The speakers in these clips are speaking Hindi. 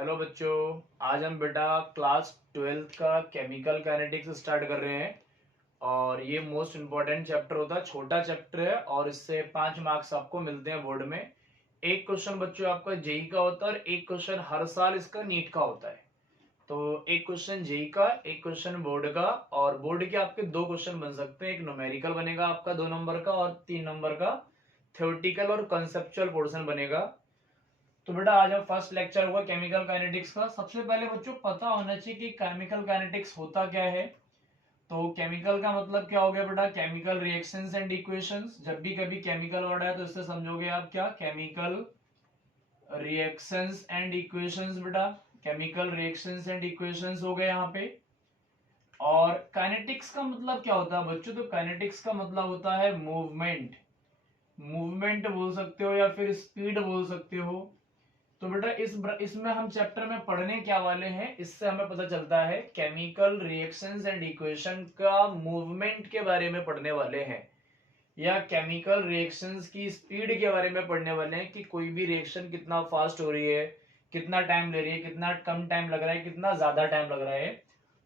हेलो बच्चों। आज हम बेटा क्लास 12th का केमिकल काइनेटिक्स स्टार्ट कर रहे हैं और ये मोस्ट इम्पोर्टेंट चैप्टर होता है, छोटा चैप्टर है और इससे 5 मार्क्स आपको मिलते हैं बोर्ड में। एक क्वेश्चन बच्चों आपका जेई का होता है और एक क्वेश्चन हर साल इसका नीट का होता है। तो एक क्वेश्चन जेई का, एक क्वेश्चन बोर्ड का, और बोर्ड के आपके दो क्वेश्चन बन सकते हैं। एक न्यूमेरिकल बनेगा आपका 2 नंबर का और 3 नंबर का थ्योरेटिकल और कंसेप्चुअल पोर्शन बनेगा। तो बेटा आज हम फर्स्ट लेक्चर होगा केमिकल काइनेटिक्स का। सबसे पहले बच्चों पता होना चाहिए कि केमिकल काइनेटिक्स होता क्या है। तो केमिकल का मतलब क्या हो गया बेटा? Chemical reactions and equations. जब भी कभी केमिकल वर्ड है तो इससे समझोगे आप क्या? केमिकल रिएक्शंस एंड इक्वेशंस बेटा। केमिकल रिएक्शंस एंड इक्वेशंस हो गए यहाँ पे। और काइनेटिक्स का मतलब क्या होता है बच्चों? तो काइनेटिक्स का मतलब होता है मूवमेंट। मूवमेंट बोल सकते हो या फिर स्पीड बोल सकते हो। तो बेटा इसमें हम चैप्टर में पढ़ने क्या वाले हैं, इससे हमें पता चलता है केमिकल रिएक्शंस एंड इक्वेशन का मूवमेंट के बारे में पढ़ने वाले हैं, या केमिकल रिएक्शंस की स्पीड के बारे में पढ़ने वाले हैं कि कोई भी रिएक्शन कितना फास्ट हो रही है, कितना टाइम ले रही है, कितना कम टाइम लग रहा है, कितना ज्यादा टाइम लग रहा है।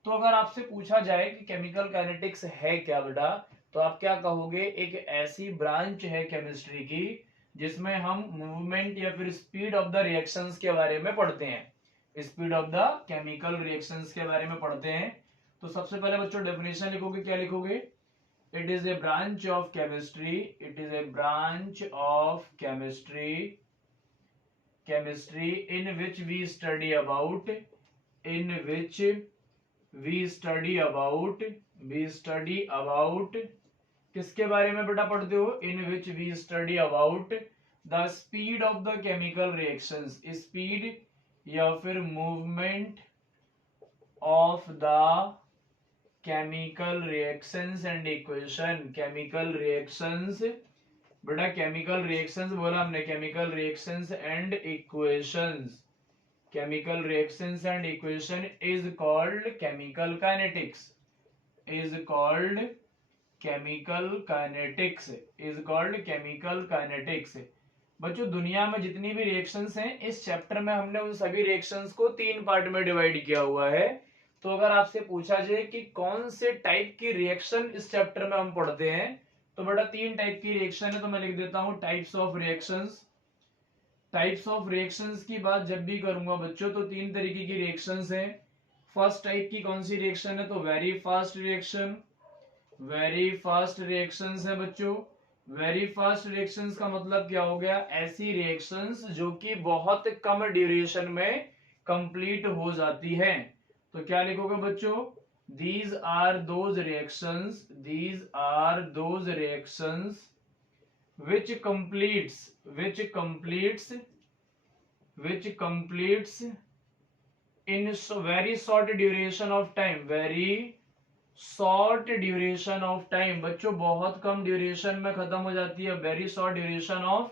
तो अगर आपसे पूछा जाए कि केमिकल काइनेटिक्स है क्या बेटा, तो आप क्या कहोगे? एक ऐसी ब्रांच है केमिस्ट्री की जिसमें हम मूवमेंट या फिर स्पीड ऑफ द रिएक्शंस के बारे में पढ़ते हैं। Speed of the chemical reactions के बारे में पढ़ते हैं। तो सबसे पहले बच्चों डेफिनेशन लिखोगे, क्या लिखोगे? It is a branch of chemistry, it is a branch of chemistry in which we study about, in which we study about किसके बारे में बेटा पढ़ते हो? In which we study about the speed of the chemical reactions. Speed या फिर movement of the chemical reactions and equation. Chemical reactions बेटा, केमिकल रिएक्शंस बोला हमने, chemical reactions and equations. Chemical reactions and equation is called chemical kinetics, is called chemical kinetics, is called chemical kinetics. बच्चों दुनिया में जितनी भी रिएक्शंस हैं, इस चैप्टर में हमने उन सभी रिएक्शंस को 3 पार्ट में डिवाइड किया हुआ है। तो अगर आपसे पूछा जाए कि कौन से टाइप की रिएक्शन इस चैप्टर में हम पढ़ते हैं, तो बेटा 3 टाइप की रिएक्शन है। तो मैं लिख देता हूं types of reactions. Types of reactions की बात जब भी करूंगा बच्चों तो 3 तरीके की रिएक्शंस हैं। फर्स्ट टाइप की कौन सी रिएक्शन है? तो very fast reaction. Very fast reactions है बच्चों। वेरी फास्ट रिएक्शंस का मतलब क्या हो गया? ऐसी रिएक्शंस जो कि बहुत कम ड्यूरेशन में कंप्लीट हो जाती है। तो क्या लिखोगे बच्चों? These are those reactions, these are those reactions which completes in very short duration of time, very short duration of time. बच्चों बहुत कम ड्यूरेशन में खत्म हो जाती है। Very short duration of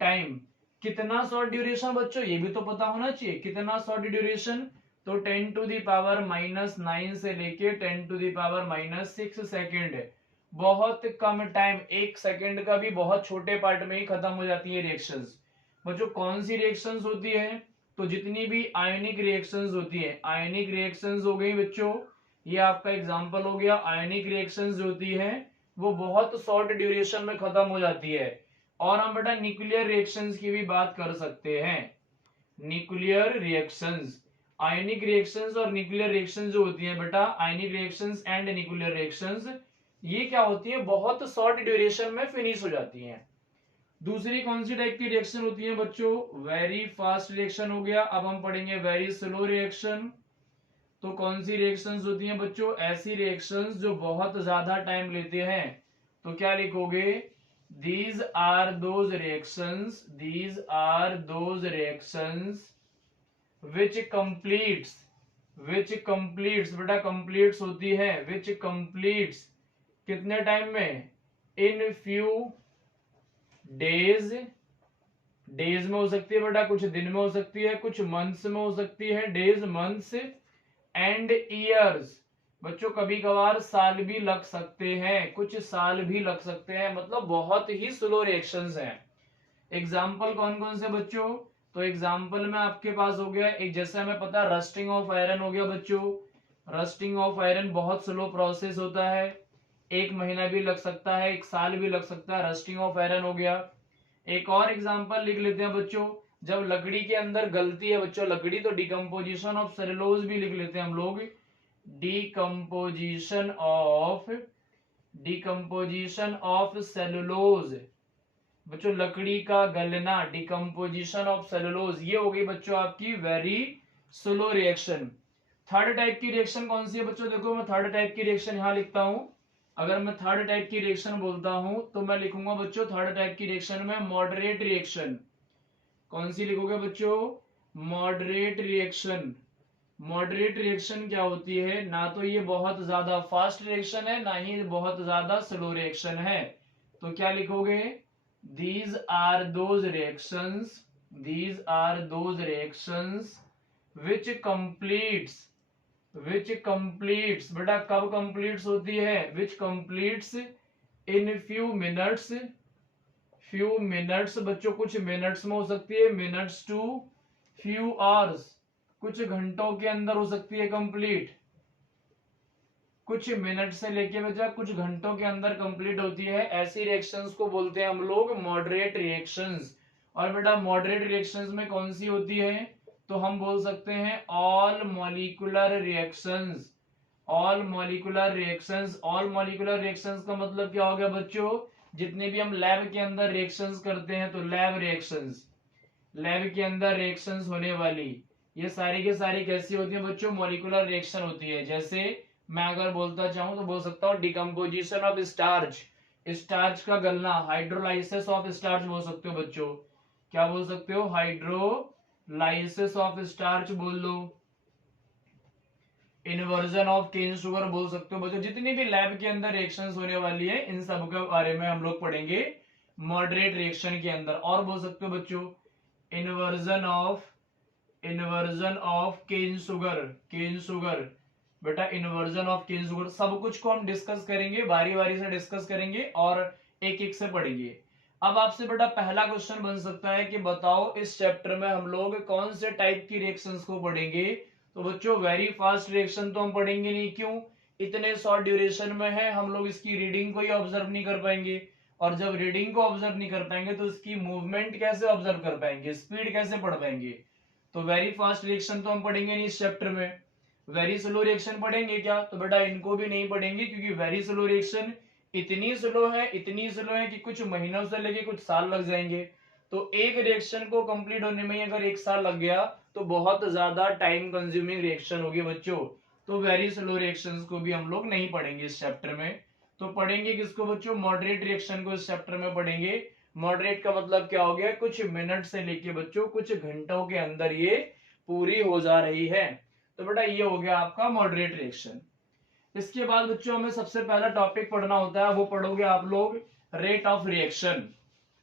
time. कितना शॉर्ट ड्यूरेशन बच्चों? ये भी तो पता होना चाहिए। कितना शॉर्ट ड्यूरेशन? तो 10⁻⁻⁹ से लेके 10⁻⁻6 सेकेंड। बहुत कम टाइम, 1 सेकेंड का भी बहुत छोटे पार्ट में ही खत्म हो जाती है रिएक्शंस। बच्चों कौन सी रिएक्शंस होती है? तो जितनी भी आयनिक रिएक्शंस होती है, आयनिक रिएक्शंस हो गई बच्चों। ये आपका एग्जांपल हो गया। आयनिक रिएक्शंस जो होती है वो बहुत शॉर्ट ड्यूरेशन में खत्म हो जाती है। और हम बेटा न्यूक्लियर रिएक्शंस की भी बात कर सकते हैं। न्यूक्लियर रिएक्शंस, आयनिक रिएक्शंस और न्यूक्लियर रिएक्शंस जो होती है बेटा, आयनिक रिएक्शंस एंड न्यूक्लियर रिएक्शंस, ये क्या होती है? बहुत शॉर्ट ड्यूरेशन में फिनिश हो जाती हैं। दूसरी कौन सी टाइप की रिएक्शन होती है बच्चों? वेरी फास्ट रिएक्शन हो गया। अब हम पढ़ेंगे वेरी स्लो रिएक्शन। तो कौन सी रिएक्शंस होती हैं बच्चों? ऐसी रिएक्शंस जो बहुत ज्यादा टाइम लेते हैं। तो क्या लिखोगे? These are those reactions, these are those reactions which completes बेटा, कंप्लीट्स होती है, विच कंप्लीट्स कितने टाइम में? In few days. डेज में हो सकती है बेटा, कुछ दिन में हो सकती है, कुछ मंथ्स में हो सकती है। Days, months and years. बच्चों कभी कभार साल भी लग सकते हैं, कुछ साल भी लग सकते हैं। मतलब बहुत ही स्लो रिएक्शंस हैं। एग्जाम्पल कौन कौन से बच्चों? तो एग्जाम्पल में आपके पास हो गया एक, जैसे हमें पता है रस्टिंग ऑफ आयरन हो गया बच्चों। रस्टिंग ऑफ आयरन बहुत स्लो प्रोसेस होता है, 1 महीना भी लग सकता है, 1 साल भी लग सकता है, रस्टिंग ऑफ आयरन हो गया। एक और एग्जांपल लिख लेते हैं बच्चों, जब लकड़ी के अंदर गलती है बच्चों, लकड़ी तो डिकम्पोजिशन ऑफ सेलुलोज भी लिख लेते हैं हम लोग, डिकम्पोजिशन ऑफ सेलुलोज बच्चों, लकड़ी का गलना, डिकम्पोजिशन ऑफ सेलुलोज, ये हो गई बच्चों आपकी very slow reaction. Third type की रिएक्शन कौन सी है बच्चों, देखो मैं थर्ड टाइप की रिएक्शन यहां लिखता हूं। अगर मैं थर्ड टाइप की रिएक्शन बोलता हूं तो मैं लिखूंगा बच्चों थर्ड टाइप की रिएक्शन में मॉडरेट रिएक्शन। कौन सी लिखोगे बच्चों, मॉडरेट रिएक्शन। मॉडरेट रिएक्शन क्या होती है, ना तो ये बहुत ज्यादा फास्ट रिएक्शन है, ना ही बहुत ज्यादा स्लो रिएक्शन है। तो क्या लिखोगे, these are those reactions, these are those reactions which completes बेटा कब completes होती है, which completes in few minutes बच्चों, कुछ मिनट्स में हो सकती है, मिनट्स टू few hours, कुछ घंटों के अंदर हो सकती है कंप्लीट, कुछ मिनट से लेके बच्चा कुछ घंटों के अंदर कंप्लीट होती है। ऐसी रिएक्शंस को बोलते हैं हम लोग मॉडरेट रिएक्शंस। और बेटा मॉडरेट रिएक्शंस में कौन सी होती है, तो हम बोल सकते हैं all molecular reactions. All molecular reactions, all molecular reactions का मतलब क्या हो गया बच्चों, जितने भी हम लैब के अंदर रिएक्शंस करते हैं, तो लैब रिएक्शंस, लैब के अंदर रिएक्शंस होने वाली ये सारी के सारी कैसी होती है बच्चों, मॉलिक्यूलर रिएक्शन होती है। जैसे मैं अगर बोलता चाहूं तो बोल सकता हूं डिकम्पोजिशन ऑफ स्टार्च, स्टार्च का गलना, हाइड्रोलाइसिस ऑफ स्टार्च बोल सकते हो बच्चों। क्या बोल सकते हो, हाइड्रोलाइसिस ऑफ स्टार्च बोल लो, इन्वर्जन ऑफ केन शुगर बोल सकते हो बच्चों। जितनी भी लैब के अंदर रिएक्शंस होने वाली है इन सब के बारे में हम लोग पढ़ेंगे मॉडरेट रिएक्शन के अंदर। और बोल सकते हो बच्चों इन्वर्जन ऑफ केन शुगर बेटा, इन्वर्जन ऑफ केन शुगर, सब कुछ को हम डिस्कस करेंगे, बारी बारी से डिस्कस करेंगे और एक एक से पढ़ेंगे। अब आपसे बेटा पहला क्वेश्चन बन सकता है कि बताओ इस चैप्टर में हम लोग कौन से टाइप की रिएक्शंस को पढ़ेंगे। तो बच्चों वेरी फास्ट रिएक्शन तो हम पढ़ेंगे नहीं, क्यों, इतने शॉर्ट ड्यूरेशन में है, हम लोग इसकी रीडिंग को ही ऑब्जर्व नहीं कर पाएंगे, और जब रीडिंग को ऑब्जर्व नहीं कर पाएंगे तो इसकी मूवमेंट कैसे ऑब्जर्व कर पाएंगे, स्पीड कैसे पढ़ पाएंगे। तो वेरी फास्ट रिएक्शन तो हम पढ़ेंगे नहीं इस चैप्टर में। वेरी स्लो रिएक्शन पढ़ेंगे क्या, तो बेटा इनको भी नहीं पढ़ेंगे, क्योंकि वेरी स्लो रिएक्शन इतनी स्लो है कि कुछ महीनों से लेके कुछ साल लग जाएंगे। तो एक रिएक्शन को कंप्लीट होने में अगर 1 साल लग गया तो बहुत ज्यादा टाइम कंज्यूमिंग रिएक्शन होगी बच्चों। तो वेरी स्लो रिएक्शंस को भी हम लोग नहीं पढ़ेंगे इस चैप्टर में। तो पढ़ेंगे किसको बच्चों, मॉडरेट रिएक्शन को इस चैप्टर में पढ़ेंगे। मॉडरेट का मतलब क्या हो गया, कुछ मिनट से लेके बच्चों कुछ घंटों के अंदर ये पूरी हो जा रही है। तो बेटा ये हो गया आपका मॉडरेट रिएक्शन। इसके बाद बच्चों हमें सबसे पहला टॉपिक पढ़ना होता है, वो पढ़ोगे आप लोग रेट ऑफ रिएक्शन।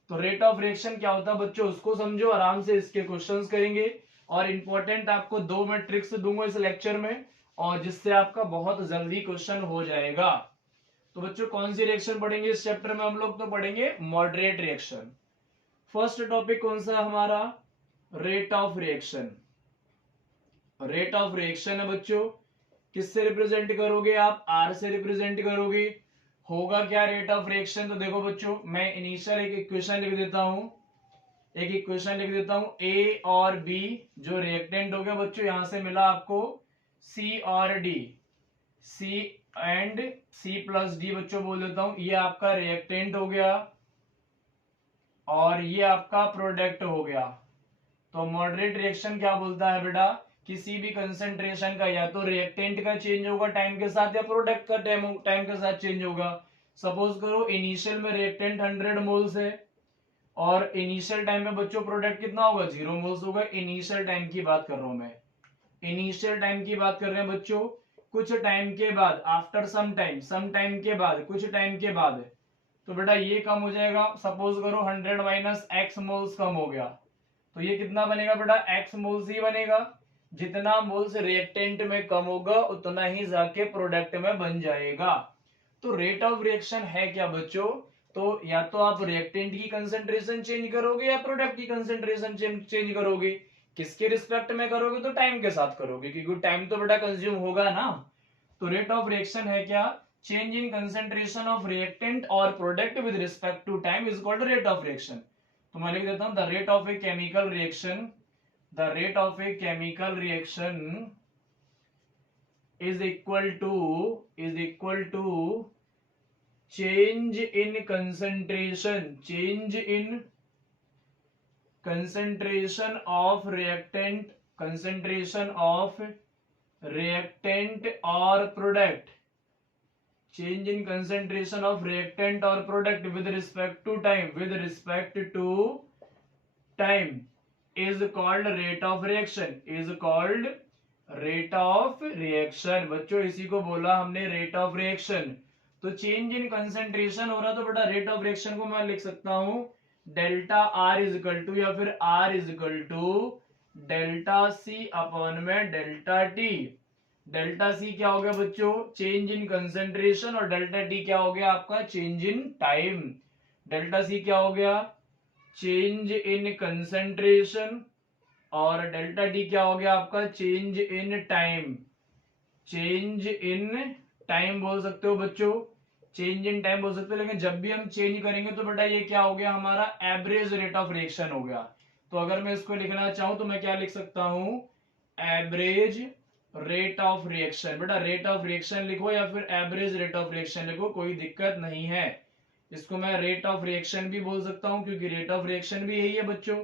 तो रेट ऑफ रिएक्शन क्या होता है बच्चों, उसको समझो आराम से, इसके क्वेश्चंस करेंगे और इंपॉर्टेंट आपको 2 मैं ट्रिक्स दूंगा इस लेक्चर में, और जिससे आपका बहुत जल्दी क्वेश्चन हो जाएगा। तो बच्चों कौन सी रिएक्शन पढ़ेंगे इस चैप्टर में हम लोग, तो पढ़ेंगे मॉडरेट रिएक्शन। फर्स्ट टॉपिक कौन सा हमारा, rate of reaction. Rate of reaction है बच्चों, किससे रिप्रेजेंट करोगे आप, आर से रिप्रेजेंट करोगे। होगा क्या रेट ऑफ रिएक्शन, तो देखो बच्चों मैं इनिशियल एक इक्वेशन लिख देता हूं, ए और बी जो रिएक्टेंट हो गया बच्चों, यहां से मिला आपको सी और D, C and C plus D बच्चों बोल देता हूं, ये आपका रिएक्टेंट हो गया और ये आपका प्रोडक्ट हो गया। तो मॉडरेट रिएक्शन क्या बोलता है बेटा, किसी भी कंसेंट्रेशन का या तो रिएक्टेंट का चेंज होगा टाइम के साथ या प्रोडक्ट का टाइम के साथ चेंज होगा। सपोज करो इनिशियल में रिएक्टेंट 100 मोल्स है और इनिशियल टाइम में बच्चों प्रोडक्ट कितना होगा, 0 मोल्स होगा। इनिशियल टाइम की बात कर रहा हूं मैं, इनिशियल टाइम की बात कर रहे हैं बच्चों। कुछ टाइम के बाद, आफ्टर सम टाइम के बाद, कुछ टाइम के बाद, तो बेटा ये कम हो जाएगा। सपोज करो 100 माइनस एक्स मोल्स कम हो गया, तो ये कितना बनेगा बेटा, एक्स मोल्स ही बनेगा। जितना मोल्स रिएक्टेंट में कम होगा उतना ही जाके प्रोडक्ट में बन जाएगा। तो रेट ऑफ रिएक्शन है क्या बच्चों, तो या तो आप रिएक्टेंट की कंसेंट्रेशन चेंज करोगे या प्रोडक्ट की कंसेंट्रेशन चेंज करोगे। किसके रिस्पेक्ट में करोगे? तो टाइम के साथ करोगे, क्योंकि टाइम तो बेटा कंज्यूम होगा ना। तो रेट ऑफ रिएक्शन है क्या? Change in concentration of reactant और product with respect to time is called rate of reaction. तो मैं लिख देता हूं, the rate of a chemical reaction, the rate of a chemical reaction is equal to change in concentration of reactant or product, change in concentration of reactant or product with respect to time is called rate of reaction, बच्चों इसी को बोला हमने रेट ऑफ रिएक्शन। तो चेंज इन कंसेंट्रेशन हो रहा, तो बेटा रेट ऑफ रिएक्शन को मैं लिख सकता हूं delta R is equal to, या फिर R is equal to delta C upon में डेल्टा टी। डेल्टा सी क्या हो गया बच्चों? चेंज इन कंसेंट्रेशन, और डेल्टा टी क्या हो गया आपका? Change in time. Delta C क्या हो गया? चेंज इन कंसेंट्रेशन, और डेल्टा टी क्या हो गया आपका? Change in time. Change in time बोल सकते हो बच्चों, चेंज इन टाइम बोल सकते हो, लेकिन जब भी हम चेंज करेंगे तो बेटा ये क्या हो गया? हमारा एवरेज रेट ऑफ रिएक्शन हो गया। तो अगर मैं इसको लिखना चाहूं तो मैं क्या लिख सकता हूं? Average rate of reaction. बेटा रेट ऑफ रिएक्शन लिखो या फिर एवरेज रेट ऑफ रिएक्शन लिखो, कोई दिक्कत नहीं है। इसको मैं रेट ऑफ रिएक्शन भी बोल सकता हूं, क्योंकि रेट ऑफ रिएक्शन भी यही है बच्चों,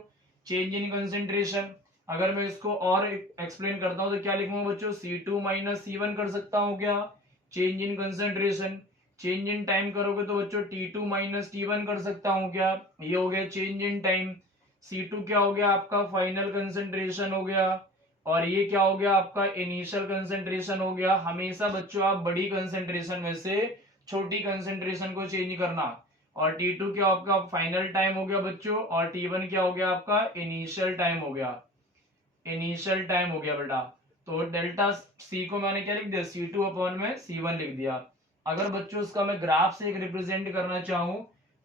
चेंज इन कंसेंट्रेशन। अगर मैं इसको और एक्सप्लेन करता हूं तो क्या लिखूंगा बच्चों? C2 माइनस C1 कर सकता हूं क्या? Change in concentration. Change in time करोगे तो बच्चों T2 माइनस T1 कर सकता हूं क्या? ये हो गया चेंज इन टाइम। C2 क्या हो गया आपका? फाइनल कंसेंट्रेशन हो गया, और ये क्या हो गया आपका? इनिशियल कंसेंट्रेशन हो गया। हमेशा बच्चों आप बड़ी कंसेंट्रेशन में से छोटी कंसेंट्रेशन को चेंज करना। और T2 क्या आपका? फाइनल टाइम हो गया बच्चों, और T1 क्या हो गया आपका? इनिशियल टाइम हो गया, बेटा। तो डेल्टा सी को मैंने क्या लिख दिया? C2 अपॉन में C1 लिख दिया। अगर बच्चों इसका मैं ग्राफ से एक रिप्रेजेंट करना चाहूं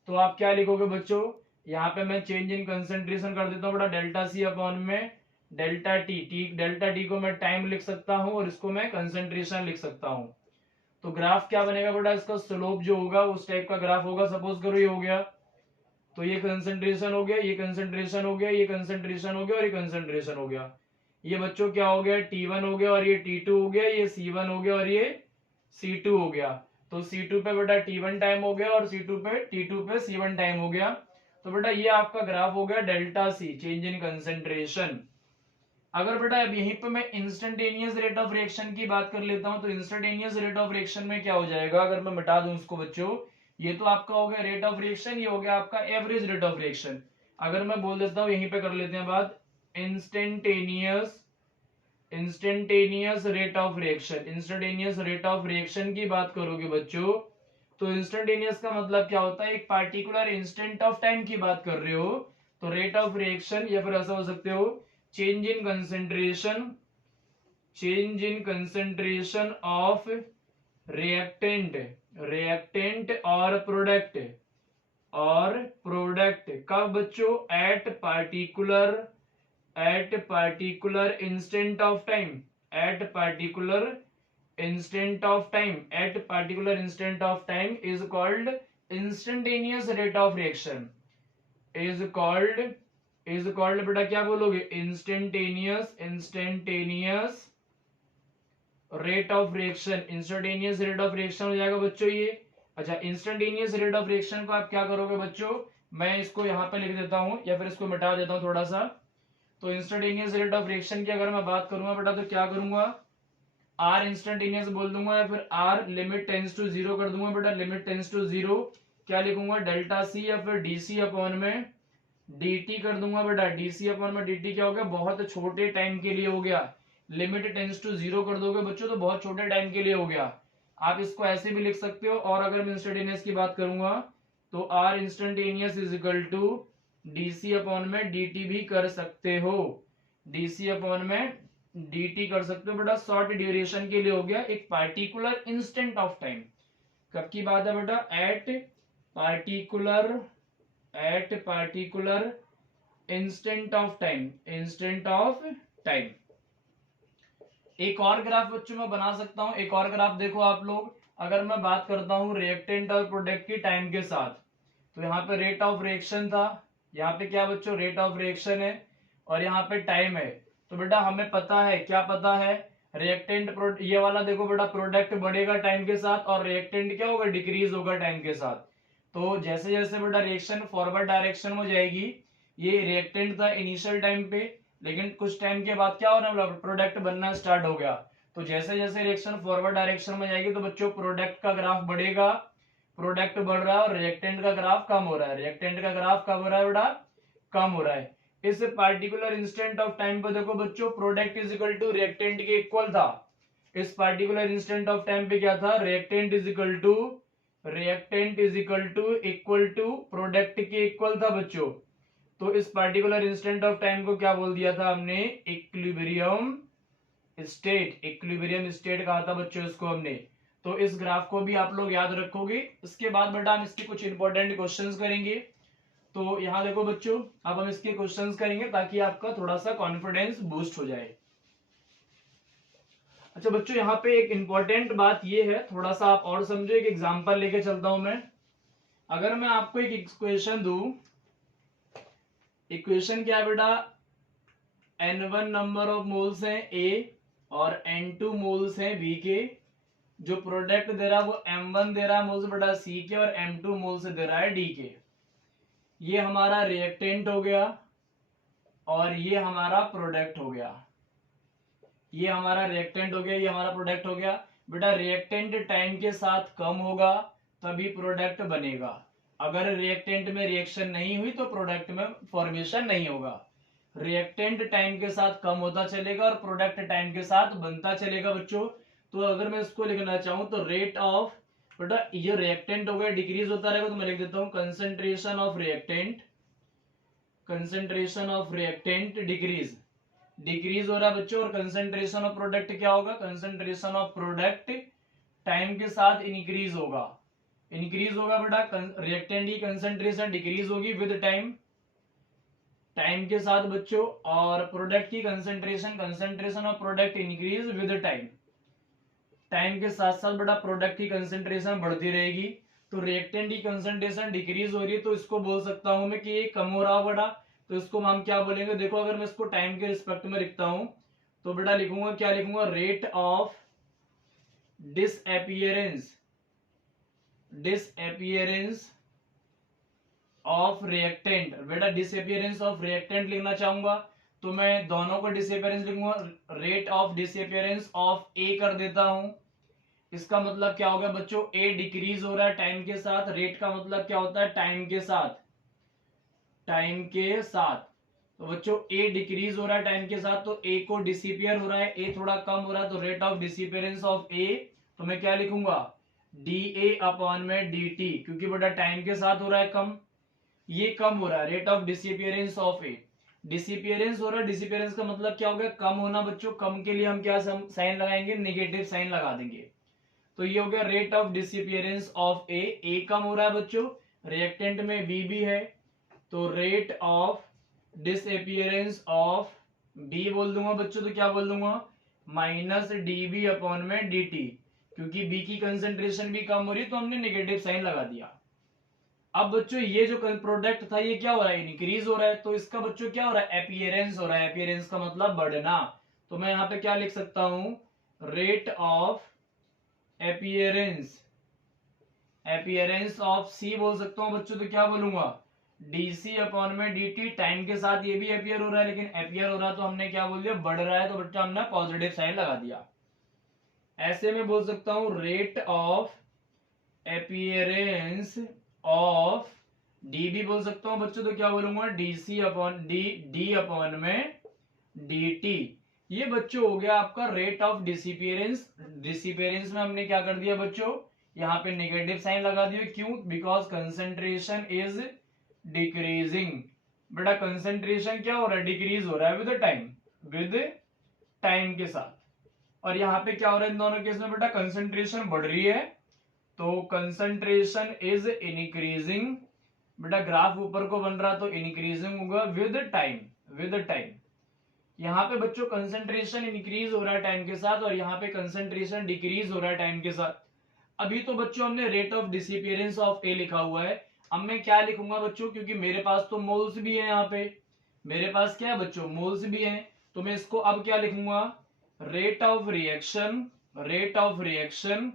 तो आप क्या लिखोगे बच्चों? यहाँ पे मैं चेंज इन कंसेंट्रेशन कर देता हूँ बेटा, डेल्टा सी अपॉन में डेल्टा टी। डेल्टा टी को मैं टाइम लिख सकता हूँ और इसको मैं कंसेंट्रेशन लिख सकता हूँ। तो ग्राफ क्या बनेगा बेटा? इसका स्लोप जो होगा उस टाइप का ग्राफ होगा। सपोज करो ये हो गया, तो ये कंसेंट्रेशन हो गया, ये कंसेंट्रेशन हो गया, ये कंसेंट्रेशन हो गया, और ये कंसेंट्रेशन हो गया। ये बच्चों क्या हो गया? T1 हो गया, और ये T2 हो गया, ये C1 हो गया, और ये C2 हो गया। तो C2 पे बेटा T1 टाइम हो गया, और T2 पे C1 टाइम हो गया। तो बेटा ये आपका ग्राफ हो गया delta C, change in concentration. अगर बेटा अब यहीं पे मैं इंस्टेंटेनियस रेट ऑफ रिएक्शन की बात कर लेता हूं, तो इंस्टेंटेनियस रेट ऑफ रिएक्शन में क्या हो जाएगा? अगर मैं मिटा दूं उसको बच्चों, ये तो आपका हो गया रेट ऑफ रिएक्शन, ये हो गया आपका एवरेज रेट ऑफ रिएक्शन। अगर मैं बोल देता हूं, यहीं पे कर लेते हैं बात, instantaneous rate of reaction. Instantaneous rate of reaction की बात करोगे बच्चों, तो इंस्टेंटेनियस का मतलब क्या होता है? एक पार्टिकुलर इंस्टेंट ऑफ टाइम की बात कर रहे हो, तो रेट ऑफ रिएक्शन, या फिर ऐसा हो सकते हो change in concentration of reactant और प्रोडक्ट कब बच्चों? At particular instant of time, eight particular instant of time is called instantaneous rate of reaction, is called बेटा क्या बोलोगे? Instantaneous rate of reaction. Instantaneous rate of reaction हो जाएगा बच्चों ये। अच्छा, इंस्टेंटेनियस रेट ऑफ रिएक्शन को आप क्या करोगे बच्चों? मैं इसको यहाँ पे लिख देता हूं, या फिर इसको मिटा देता हूं थोड़ा सा। तो इंस्टेंटेनियस रेट ऑफ रिएक्शन की अगर मैं बात करूंगा बेटा, तो क्या करूंगा? आर इंस्टेंटेनियस बोल दूंगा, या फिर R limit tends to zero कर दूंगा बेटा। लिमिट टेंस टू जीरो क्या लिखूंगा? डेल्टा सी या फिर डीसी अपॉन में dt कर दूंगा बेटा। डीसी अपॉन में dt क्या हो गया? बहुत छोटे टाइम के लिए हो गया। लिमिट टेंस टू जीरो कर दोगे बच्चों तो बहुत छोटे टाइम के लिए हो गया। आप इसको ऐसे भी लिख सकते हो, और अगर मैं इंस्टेंटेनियस की बात करूंगा तो R instantaneous is equal to DC upon में dt भी कर सकते हो। डीसी अपॉन में dt कर सकते हो बेटा। शॉर्ट ड्यूरेशन के लिए हो गया, एक पार्टिकुलर इंस्टेंट ऑफ टाइम। कब की बात है बेटा? Eight particular instant of time. एक और ग्राफ बच्चों मैं बना सकता हूं, एक और ग्राफ देखो आप लोग। अगर मैं बात करता हूं रिएक्टेंट और प्रोडक्ट की टाइम के साथ, तो यहाँ पे रेट ऑफ रिएक्शन था, यहाँ पे क्या बच्चों रेट ऑफ रिएक्शन है, और यहाँ पे टाइम है। तो बेटा हमें पता है, क्या पता है, रिएक्टेंट ये वाला देखो बेटा, प्रोडक्ट बढ़ेगा टाइम के साथ और रिएक्टेंट क्या होगा, डिक्रीज होगा टाइम के साथ। तो जैसे जैसे बेटा रिएक्शन फॉरवर्ड डायरेक्शन में जाएगी, ये रिएक्टेंट था इनिशियल टाइम पे, लेकिन कुछ टाइम के बाद क्या हो रहा है, प्रोडक्ट बनना स्टार्ट हो गया। तो जैसे जैसे रिएक्शन फॉरवर्ड डायरेक्शन में जाएगी तो बच्चों प्रोडक्ट का ग्राफ बढ़ेगा, प्रोडक्ट बढ़ रहा है, और रिएक्टेंट का ग्राफ कम हो रहा है। रिएक्टेंट का ग्राफ कम हो रहा है बेटा, कम हो रहा है। इस पार्टिकुलर इंस्टेंट ऑफ टाइम पे देखो बच्चों, product is equal to reactant के इक्वल था। इस पार्टिकुलर इंस्टेंट ऑफ टाइम पे क्या था, reactant is equal to product के इक्वल था बच्चों। तो इस पार्टिकुलर इंस्टेंट ऑफ टाइम को क्या बोल दिया था हमने, इक्विलिब्रियम स्टेट कहा था बच्चों इसको हमने। तो इस ग्राफ को भी आप लोग याद रखोगे। इसके बाद बेटा हम इसके कुछ इंपॉर्टेंट क्वेश्चंस करेंगे। तो यहाँ देखो बच्चों, अब हम इसके क्वेश्चंस करेंगे ताकि आपका थोड़ा सा कॉन्फिडेंस बूस्ट हो जाए। अच्छा बच्चों, यहाँ पे एक इंपॉर्टेंट बात ये है, थोड़ा सा आप और समझो। एक एग्जांपल लेके चलता हूं मैं। अगर मैं आपको एक इक्वेशन दूं, इक्वेशन क्या है बेटा, N1 नंबर ऑफ मोल्स हैं A और N2 मोल्स हैं B के। जो प्रोडक्ट दे रहा है वो M1 दे रहा है मोल्स बेटा C के, और M2 मोल्स दे रहा है D के। ये हमारा रिएक्टेंट हो गया और ये हमारा प्रोडक्ट हो गया। ये हमारा रिएक्टेंट हो गया, ये हमारा प्रोडक्ट हो गया। बेटा रिएक्टेंट टाइम के साथ कम होगा तभी प्रोडक्ट बनेगा। अगर रिएक्टेंट में रिएक्शन नहीं हुई तो प्रोडक्ट में फॉर्मेशन नहीं होगा। रिएक्टेंट टाइम के साथ कम होता चलेगा और प्रोडक्ट टाइम के साथ बनता चलेगा बच्चों। तो अगर मैं इसको लिखना चाहूं तो रेट ऑफ, बेटा ये रिएक्टेंट हो गया, डिक्रीज होता रहेगा, तो मैं लिख देता हूं कंसंट्रेशन ऑफ रिएक्टेंट डिक्रीज हो रहा है बच्चों। और कंसंट्रेशन ऑफ प्रोडक्ट क्या होगा, कंसंट्रेशन ऑफ प्रोडक्ट टाइम के साथ इंक्रीज होगा बेटा। रिएक्टेंट की कंसंट्रेशन डिक्रीज होगी विद टाइम के साथ बच्चों, और प्रोडक्ट की concentration of product increase with time के साथ साथ बेटा प्रोडक्ट की कंसंट्रेशन बढ़ती रहेगी। तो रिएक्टेंट की कंसंट्रेशन डिक्रीज हो रही है, तो इसको बोल सकता हूं मैं कि ये कम हो रहा है बेटा। तो इसको हम क्या बोलेंगे, देखो अगर मैं इसको टाइम के रिस्पेक्ट में लिखता हूं तो बेटा लिखूंगा, क्या लिखूंगा, rate of disappearance of reactant. बेटा डिसअपियरेंस ऑफ रिएक्टेंट लिखना चाहूंगा तो मैं दोनों को डिसअपियरेंस लिखूंगा, रेट ऑफ डिसअपियरेंस ऑफ ए कर देता हूं। इसका मतलब क्या हो गया बच्चों, ए डिक्रीज हो रहा है टाइम के साथ। रेट का मतलब क्या होता है, टाइम के साथ। तो बच्चों ए डिक्रीज हो रहा है टाइम के साथ, तो ए को डिसअपियर हो रहा है, ए थोड़ा कम हो रहा है, तो रेट ऑफ डिसअपियरेंस ऑफ ए, तो मैं क्या लिखूंगा, डी ए अपॉन में डी टी, क्योंकि बेटा टाइम के साथ हो रहा है कम, ये कम हो रहा है। Rate of disappearance of A, disappearance हो रहा है, डिसअपियरेंस का मतलब क्या हो गया, कम होना बच्चों। कम के लिए हम क्या साइन लगाएंगे, नेगेटिव साइन लगा देंगे। तो ये हो गया रेट ऑफ डिसअपियरेंस ऑफ ए कम हो रहा है बच्चों। रिएक्टेंट में बी भी है, तो rate of disappearance of B बोल दूंगा बच्चों, तो क्या बोल दूंगा, माइनस डी बी अपॉन में डी टी, क्योंकि बी की कंसेंट्रेशन भी कम हो रही है तो हमने नेगेटिव साइन लगा दिया। अब बच्चों ये जो प्रोडक्ट था ये क्या हो रहा है, इंक्रीज हो रहा है, तो इसका बच्चों क्या हो रहा है, एपियरेंस हो रहा है। एपियरेंस का मतलब बढ़ना, तो मैं यहाँ पे क्या लिख सकता हूं, रेट ऑफ एपियरेंस ऑफ सी बोल सकता हूं बच्चों, तो क्या बोलूंगा, डीसी अपॉन में dt। टाइम के साथ ये भी एपियर हो रहा है, लेकिन एपियर हो रहा है तो हमने क्या बोल दिया, बढ़ रहा है, तो बच्चा हमने पॉजिटिव साइन लगा दिया। ऐसे में बोल सकता हूं rate of appearance of D भी बोल सकता हूं बच्चों, तो क्या बोलूंगा, डीसी अपॉन डी अपॉन में dt। ये बच्चों हो गया आपका रेट ऑफ डिसअपियरेंस। डिसअपियरेंस में हमने क्या कर दिया बच्चों, यहाँ पे नेगेटिव साइन लगा दिया, क्यों, बिकॉज कंसेंट्रेशन इज डिक्रीजिंग। बेटा कंसेंट्रेशन क्या हो रहा है, डिक्रीज हो रहा है विद टाइम के साथ। और यहाँ पे क्या हो रहा है, इन दोनों केस में बेटा कंसेंट्रेशन बढ़ रही है, तो कंसंट्रेशन इज इंक्रीजिंग, बेटा ग्राफ ऊपर को बन रहा तो इंक्रीजिंग होगा विद टाइम, विद टाइम। यहाँ पे बच्चों कंसंट्रेशन इंक्रीज हो रहा है टाइम के साथ और यहाँ पे कंसंट्रेशन डिक्रीज हो रहा है टाइम के साथ। अभी तो बच्चों हमने रेट ऑफ डिसअपीयरेंस ऑफ ए लिखा हुआ है, अब मैं क्या लिखूंगा बच्चों, क्योंकि मेरे पास तो मोल्स भी है, यहाँ पे मेरे पास क्या है बच्चों, मोल्स भी हैं, तो मैं इसको अब क्या लिखूंगा, rate of reaction, rate of reaction,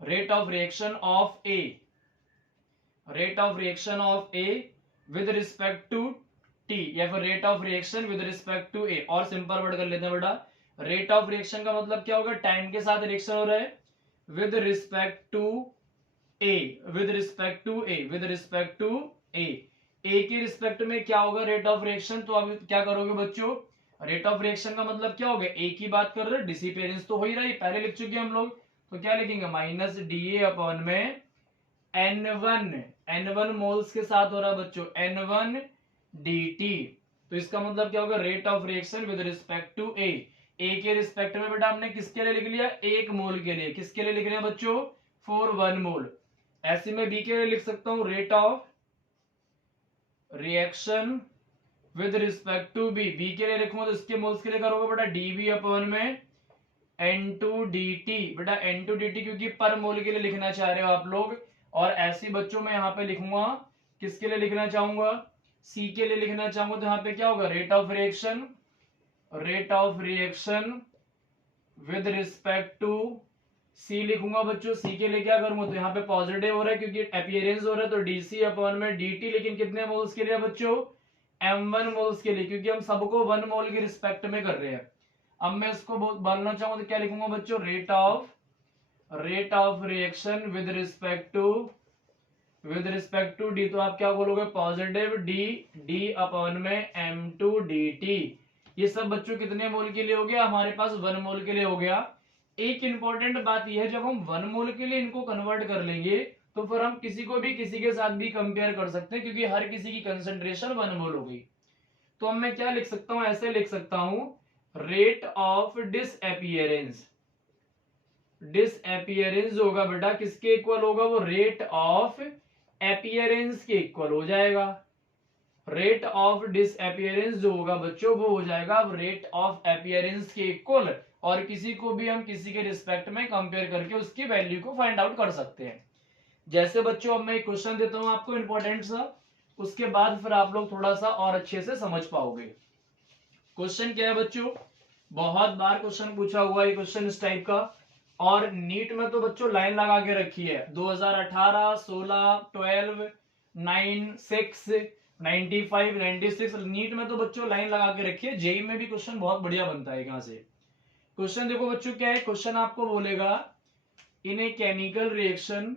rate of reaction of A, rate of reaction of A with respect to T, या फिर rate of reaction with respect to A. और सिंपल वर्ड कर लेते हैं बेटा, रेट ऑफ रिएक्शन का मतलब क्या होगा, टाइम के साथ रिएक्शन हो रहा है, with respect to A, with respect to A, with respect to A, A के रिस्पेक्ट में क्या होगा रेट ऑफ रिएक्शन। तो अब क्या करोगे बच्चों, रेट ऑफ रिएक्शन का मतलब क्या होगा, ए की बात कर रहे, डिसिपेरेंस तो हो ही रहा है, पहले लिख चुके हम लोग, तो क्या लिखेंगे, माइनस डी ए अपॉन में N1, N1 मोल्स के साथ हो रहा है बच्चों, N1 dt। तो इसका मतलब क्या होगा, rate of reaction with respect to A, A के रिस्पेक्ट में बेटा हमने किसके लिए लिख लिया, एक मोल के लिए, किसके लिए लिख रहे हैं बच्चों, फॉर 1 मोल। ऐसे में बी के लिए लिख सकता हूं, rate of reaction with respect to B, B के लिए लिखूंगा तो इसके मोल्स के लिए करोगे बेटा dv अपॉन में N2 dt, बेटा N2 dt क्योंकि पर मोल के लिए लिखना चाह रहे हो आप लोग, और ऐसे बच्चों में यहाँ पे लिखूंगा, किसके लिए लिखना चाहूंगा, सी के लिए लिखना चाहूंगा, तो यहाँ पे क्या होगा, rate of reaction, rate of reaction with respect to C लिखूंगा बच्चों। सी के लिए क्या करूंगा, तो यहाँ पे पॉजिटिव हो रहा है क्योंकि अपीयरेंस हो रहा है, तो डीसी अपॉन में dt, लेकिन कितने मोल्स के लिए बच्चों, m1 मोल्स के लिए, क्योंकि हम सबको 1 मोल के रिस्पेक्ट में कर रहे हैं। अब मैं इसको बोलना चाहूंगा तो क्या लिखूंगा बच्चों, rate of reaction with respect to D, तो आप क्या बोलोगे, पॉजिटिव डी अपॉन में m2 dt। ये सब बच्चों कितने मोल के लिए हो गया, हमारे पास 1 मोल के लिए हो गया। एक इंपॉर्टेंट बात यह है, जब हम 1 मोल के लिए इनको कन्वर्ट कर लेंगे तो फिर हम किसी को भी किसी के साथ भी कंपेयर कर सकते हैं, क्योंकि हर किसी की कंसंट्रेशन 1 मोल हो गई। तो अब मैं क्या लिख सकता हूं, ऐसे लिख सकता हूं, रेट ऑफ डिसअपीयरेंस, डिसअपीयरेंस होगा बेटा किसके इक्वल होगा, वो रेट ऑफ अपीयरेंस के इक्वल हो जाएगा। रेट ऑफ डिसअपीयरेंस जो होगा बच्चों वो हो जाएगा रेट ऑफ अपीयरेंस के इक्वल, और किसी को भी हम किसी के रिस्पेक्ट में कंपेयर करके उसकी वैल्यू को फाइंड आउट कर सकते हैं। जैसे बच्चों अब मैं एक क्वेश्चन देता हूं आपको इंपॉर्टेंट सा, उसके बाद फिर आप लोग थोड़ा सा और अच्छे से समझ पाओगे। क्वेश्चन क्या है बच्चों, बहुत बार क्वेश्चन पूछा हुआ है क्वेश्चन इस टाइप का, और नीट में तो बच्चों लाइन लगा के रखी है, 2018, 16, 12, 9, 6, 95, 96, नीट में तो बच्चों लाइन लगा के रखी है। जेई में भी क्वेश्चन बहुत बढ़िया बनता है कहां से। क्वेश्चन देखो बच्चों क्या है, क्वेश्चन आपको बोलेगा इन ए केमिकल रिएक्शन,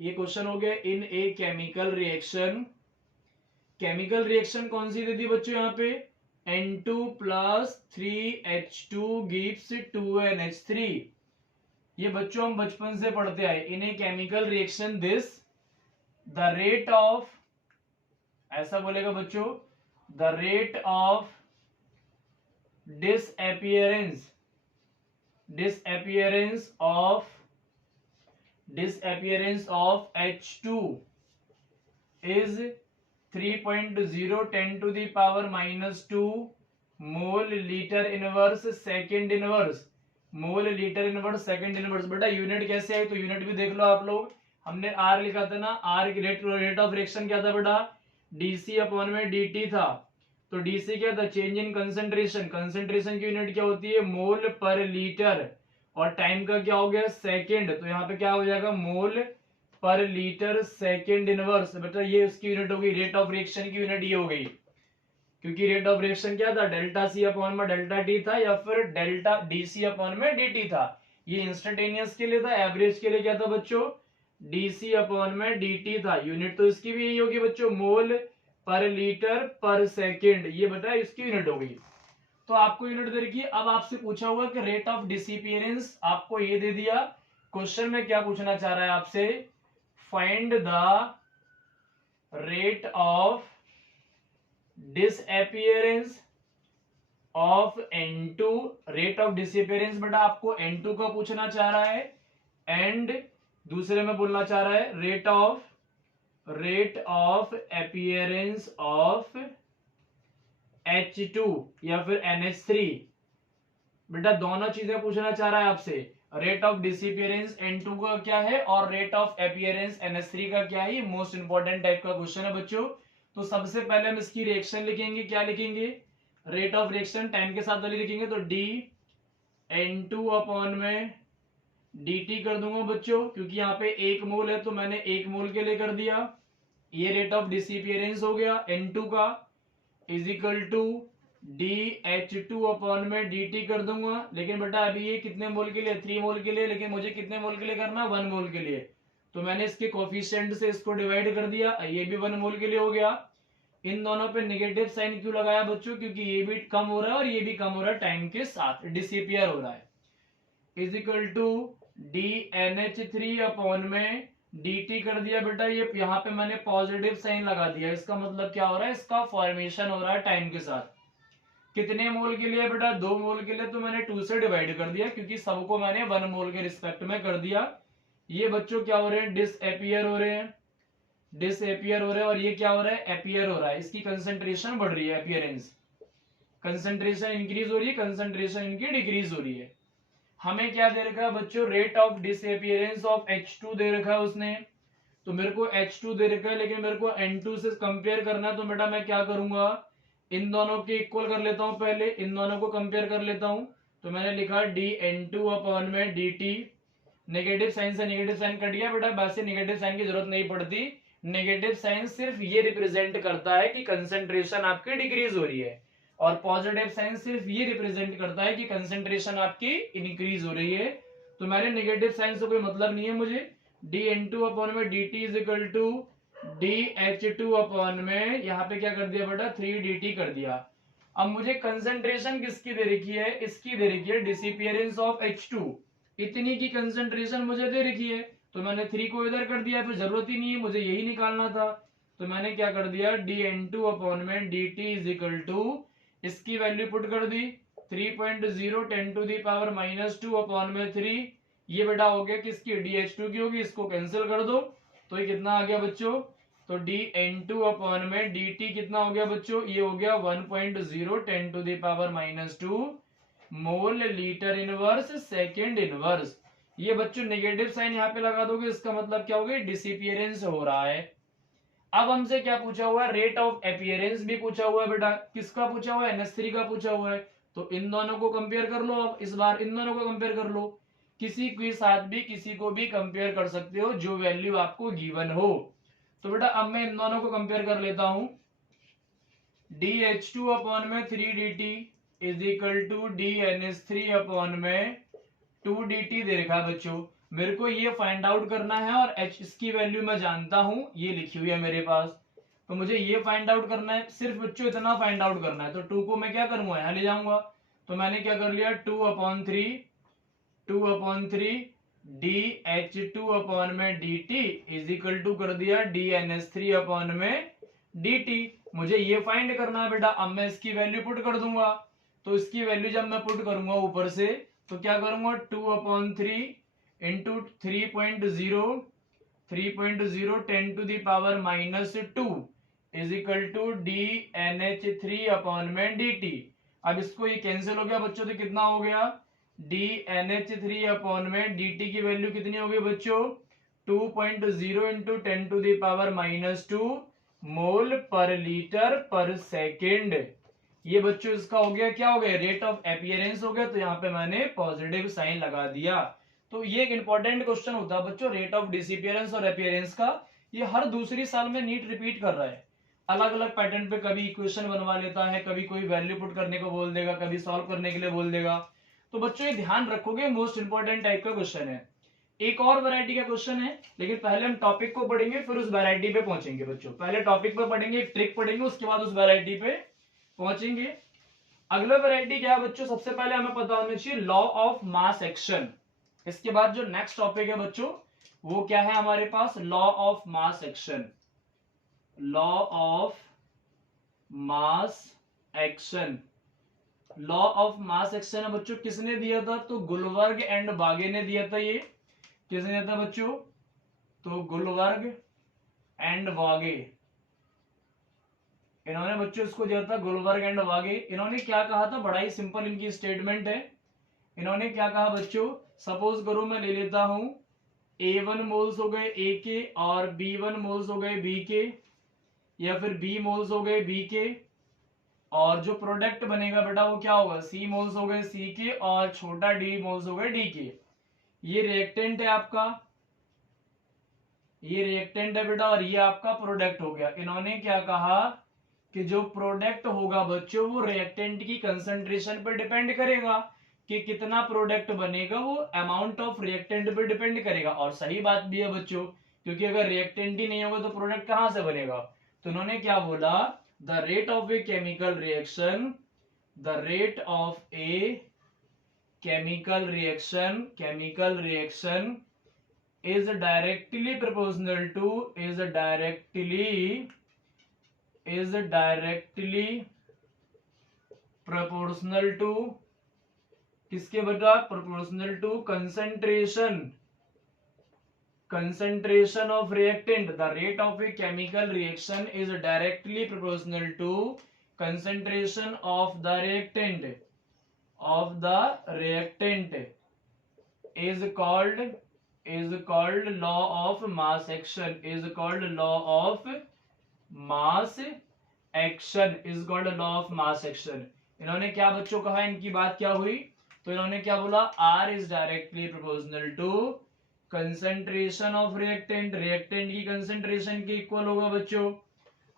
ये क्वेश्चन हो गया, in a chemical reaction, chemical reaction कौन सी दे दी बच्चों, यहाँ पे N2 plus 3H2 gives 2NH3। ये बच्चों हम बचपन से पढ़ते आए, in a chemical reaction this the rate of, ऐसा बोलेगा बच्चों, the rate of disappearance of H2 is 3.0 10 to the power minus 2 mole litre inverse second inverse, mole litre inverse second inverse. बेटा यूनिट कैसे आई, तो यूनिट भी देख लो आप लोग, हमने आर लिखा था ना, आर रेट ऑफ रिएक्शन क्या था बेटा, डीसी अपॉन में dt था। तो डीसी क्या था, चेंज इन कंसंट्रेशन, कंसंट्रेशन की यूनिट क्या होती है, मोल पर लीटर, और टाइम का क्या हो गया, सेकेंड, तो यहाँ पे क्या हो जाएगा, मोल पर लीटर सेकेंड इनवर्स। बेटा ये उसकी यूनिट हो गई, रेट ऑफ रिएक्शन की यूनिट ये हो गई, क्योंकि रेट ऑफ रिएक्शन क्या था, डेल्टा सी अपॉन में डेल्टा टी था, या फिर डेल्टा डीसी अपॉन में dt था। ये इंस्टेंटेनियस के लिए था, एवरेज के लिए क्या था बच्चों, डीसी अपॉन में dt था। यूनिट तो इसकी भी यही होगी बच्चों, मोल पर लीटर पर सेकेंड, ये बेटा इसकी यूनिट हो गई। तो आपको यूनिट दे रखी है। अब आपसे पूछा हुआ कि रेट ऑफ डिसअपीयरेंस आपको ये दे दिया, क्वेश्चन में क्या पूछना चाह रहा है आपसे, find the rate of disappearance of N2, rate of disappearance बेटा आपको N2 का पूछना चाह रहा है, एंड दूसरे में बोलना चाह रहा है rate of appearance of H2 या फिर NH3। बेटा दोनों चीजें पूछना चाह रहा है आपसे, रेट ऑफ डिसअपीयरेंस N2 का क्या है और रेट ऑफ अपीयरेंस NH3 का क्या है। मोस्ट इंपॉर्टेंट टाइप का क्वेश्चन है बच्चों। तो सबसे पहले हम इसकी रिएक्शन लिखेंगे, क्या लिखेंगे, रेट ऑफ रिएक्शन टाइम के साथ वाली लिखेंगे, तो डी N2 अपॉन में dt कर दूंगा बच्चों, क्योंकि यहाँ पे 1 मोल है तो मैंने 1 मोल के लिए कर दिया। ये रेट ऑफ डिसअपीयरेंस हो गया N2 का, is equal to DH2 upon में dt कर दूंगा। लेकिन बेटा अभी ये कितने मोल के लिए, 3 मोल के लिए, लेकिन मुझे कितने मोल के लिए करना है, 1 मोल के लिए। तो मैंने इसके कोफिशिएंट से इसको डिवाइड कर दिया, ये भी 1 मोल के लिए हो गया। इन दोनों पे नेगेटिव साइन क्यों लगाया बच्चों, क्योंकि ये भी कम हो रहा है और ये भी कम हो रहा है, टाइम के साथ डिसअपीयर हो रहा है। Is equal to DNH3 upon में dt कर दिया। बेटा ये यहाँ पे मैंने पॉजिटिव साइन लगा दिया, इसका मतलब क्या हो रहा है, इसका फॉर्मेशन हो रहा है टाइम के साथ। कितने मोल के लिए बेटा, 2 मोल के लिए, तो मैंने 2 से डिवाइड कर दिया, क्योंकि सबको मैंने 1 मोल के रिस्पेक्ट में कर दिया। ये बच्चों क्या हो रहे हैं, डिसअपीयर हो रहे हैं, डिसअपीयर हो रहे हैं, और ये क्या हो रहा है, अपीयर हो रहा है। इसकी कंसेंट्रेशन बढ़ रही है, अपीयरेंस, कंसेंट्रेशन इंक्रीज हो रही है, कंसेंट्रेशन इनकी डिक्रीज हो रही है। हमें क्या दे रखा है बच्चों, rate of disappearance of H2 दे रखा है उसने, तो मेरे को H2 दे रखा है, लेकिन मेरे को N2 से कंपेयर करना है। तो बेटा मैं क्या करूंगा, इन दोनों के इक्वल कर लेता हूं, पहले इन दोनों को कंपेयर कर लेता हूं। तो मैंने लिखा DN2 अपॉन में dt, नेगेटिव साइन से नेगेटिव साइन कट गया बेटा, वैसे नेगेटिव साइन की जरूरत नहीं पड़ती। नेगेटिव साइन सिर्फ ये रिप्रेजेंट करता है कि कंसेंट्रेशन आपकी डिक्रीज हो रही है, और पॉजिटिव साइन सिर्फ ये रिप्रेजेंट करता है कि कंसेंट्रेशन आपकी इंक्रीज हो रही है। तो मैंने नेगेटिव साइन से कोई मतलब नहीं है मुझे। DN2 अपॉन में dt is equal to DH2 upon में, यहाँ पे क्या कर दिया बेटा, 3dt कर दिया। अब मुझे कंसेंट्रेशन किसकी दे रखी है, इसकी दे रखी है डिसअपीयरेंस ऑफ H2, इतनी की कंसेंट्रेशन मुझे दे रखी है। तो मैंने 3 को इधर कर दिया, फिर जरूरत ही नहीं है, मुझे यही निकालना था। तो मैंने क्या कर दिया, DN2 अपॉन में dt इज इक्वल टू, इसकी वैल्यू पुट कर दी 3.0 10 टू दी पावर -2 अपॉन में 3। ये बेटा हो गया किसकी, DH2 की होगी, इसको कैंसिल कर दो। तो ये कितना आ गया बच्चों, तो DN2 अपॉन में dt कितना हो गया बच्चों, ये हो गया 1.0 10 to the power -2 mole litre inverse second inverse. ये बच्चों नेगेटिव साइन यहाँ पे लगा दोगे, इसका मतलब क्या हो गया, डिसअपीयरेंस हो रहा है। अब हमसे क्या पूछा हुआ है, रेट ऑफ अपीयरेंस भी पूछा हुआ है बेटा, किसका पूछा हुआ है, NH3 का पूछा हुआ है। तो इन दोनों को कंपेयर कर लो, अब इस बार इन दोनों को कंपेयर कर लो, किसी के साथ भी किसी को भी कंपेयर कर सकते हो जो वैल्यू आपको गिवन हो। तो बेटा अब मैं इन दोनों को कंपेयर कर लेता हूं, DH2 अपॉन में 3dt is equal to DNH3 upon में 2dt दे रखा है बच्चों। मेरे को ये फाइंड आउट करना है, और h इसकी वैल्यू मैं जानता हूं, ये लिखी हुई है मेरे पास। तो मुझे ये फाइंड आउट करना है, सिर्फ बच्चों इतना फाइंड आउट करना है। तो 2 को मैं क्या करूंगा, यहां ले जाऊंगा। तो मैंने क्या कर लिया, 2/3 DH2 अपॉन में dt इज इक्वल टू कर दिया DNH3 अपॉन में dt। मुझे ये फाइंड करना है बेटा, अब मैं इसकी वैल्यू पुट कर दूंगा। तो इसकी वैल्यू जब मैं पुट करूंगा ऊपर से, तो क्या करूंगा, 2/3 into 3.0 10 to the power -2 is equal to DNH3 upon में dt। अब इसको ये कैंसिल हो गया बच्चों, तो कितना हो गया, DNH3 अपॉन में dt की वैल्यू कितनी हो गई बच्चों, 2.0 इंटू 10 टू दी पावर -2 मोल पर लीटर पर सेकेंड। ये बच्चों इसका हो गया, क्या हो गया, रेट ऑफ अपीयरेंस हो गया। तो यहाँ पे मैंने पॉजिटिव साइन लगा दिया। तो ये एक इंपॉर्टेंट क्वेश्चन होता है बच्चों, रेट ऑफ डिसअपीयरेंस और अपीयरेंस का। ये हर दूसरी साल में नीट रिपीट कर रहा है, अलग अलग पैटर्न पे, कभी इक्वेशन बनवा लेता है, कभी कोई वैल्यू पुट करने को बोल देगा, कभी सॉल्व करने के लिए बोल देगा। तो बच्चों ये ध्यान रखोगे, मोस्ट इंपॉर्टेंट टाइप का क्वेश्चन है। एक और वैरायटी का क्वेश्चन है, लेकिन पहले हम टॉपिक को पढ़ेंगे, फिर उस वैरायटी पे पहुंचेंगे बच्चों। पहले टॉपिक पे पढ़ेंगे, एक ट्रिक पढ़ेंगे, उसके बाद उस वैरायटी पे पहुंचेंगे। अगला वैरायटी क्या है बच्चों, सबसे पहले हमें पता होना चाहिए लॉ ऑफ मास एक्शन। इसके बाद जो नेक्स्ट टॉपिक है बच्चों, वो क्या है हमारे पास, law of mass action. Law of mass action, law of mass action है बच्चों, किसने दिया था, तो गुलवर्ग एंड बागे ने दिया था ये। किसने दिया था बच्चों? तो गुलबर्ग एंड वागे, इन्होंने बच्चों इसको दिया था, गुलबर्ग एंड वागे। इन्होंने क्या कहा था, बड़ा ही सिंपल इनकी स्टेटमेंट है। इन्होंने क्या कहा बच्चों, सपोज करो मैं ले लेता हूं A1 मोल्स हो गए A के और B1 मोल्स हो गए B के, या फिर B मोल्स हो गए B के, और जो प्रोडक्ट बनेगा बेटा वो क्या होगा, C मोल्स हो गए C के और छोटा d मोल्स हो गए D के। ये रिएक्टेंट है आपका, ये रिएक्टेंट है बेटा, और ये आपका प्रोडक्ट हो गया। इन्होंने क्या कहा कि जो प्रोडक्ट होगा बच्चों वो रिएक्टेंट की कंसंट्रेशन पर डिपेंड करेगा, कि कितना प्रोडक्ट बनेगा वो अमाउंट ऑफ रिएक्टेंट पर डिपेंड करेगा। और सही बात भी है बच्चों, क्योंकि अगर रिएक्टेंट ही नहीं होगा तो प्रोडक्ट कहां से बनेगा। तो उन्होंने क्या बोला, the rate of a chemical reaction, the rate of a chemical reaction is directly proportional to is directly proportional to किसके बेटा, proportional to concentration of reactant। the rate of a chemical reaction is directly proportional to concentration of the reactant is called law of mass action, is called law of mass action, is called law of mass action। इन्होंने क्या बच्चों कहा, इनकी बात क्या हुई, तो इन्होंने क्या बोला, R is directly proportional to concentration of reactant, reactant की कंसेंट्रेशन के इक्वल होगा बच्चों,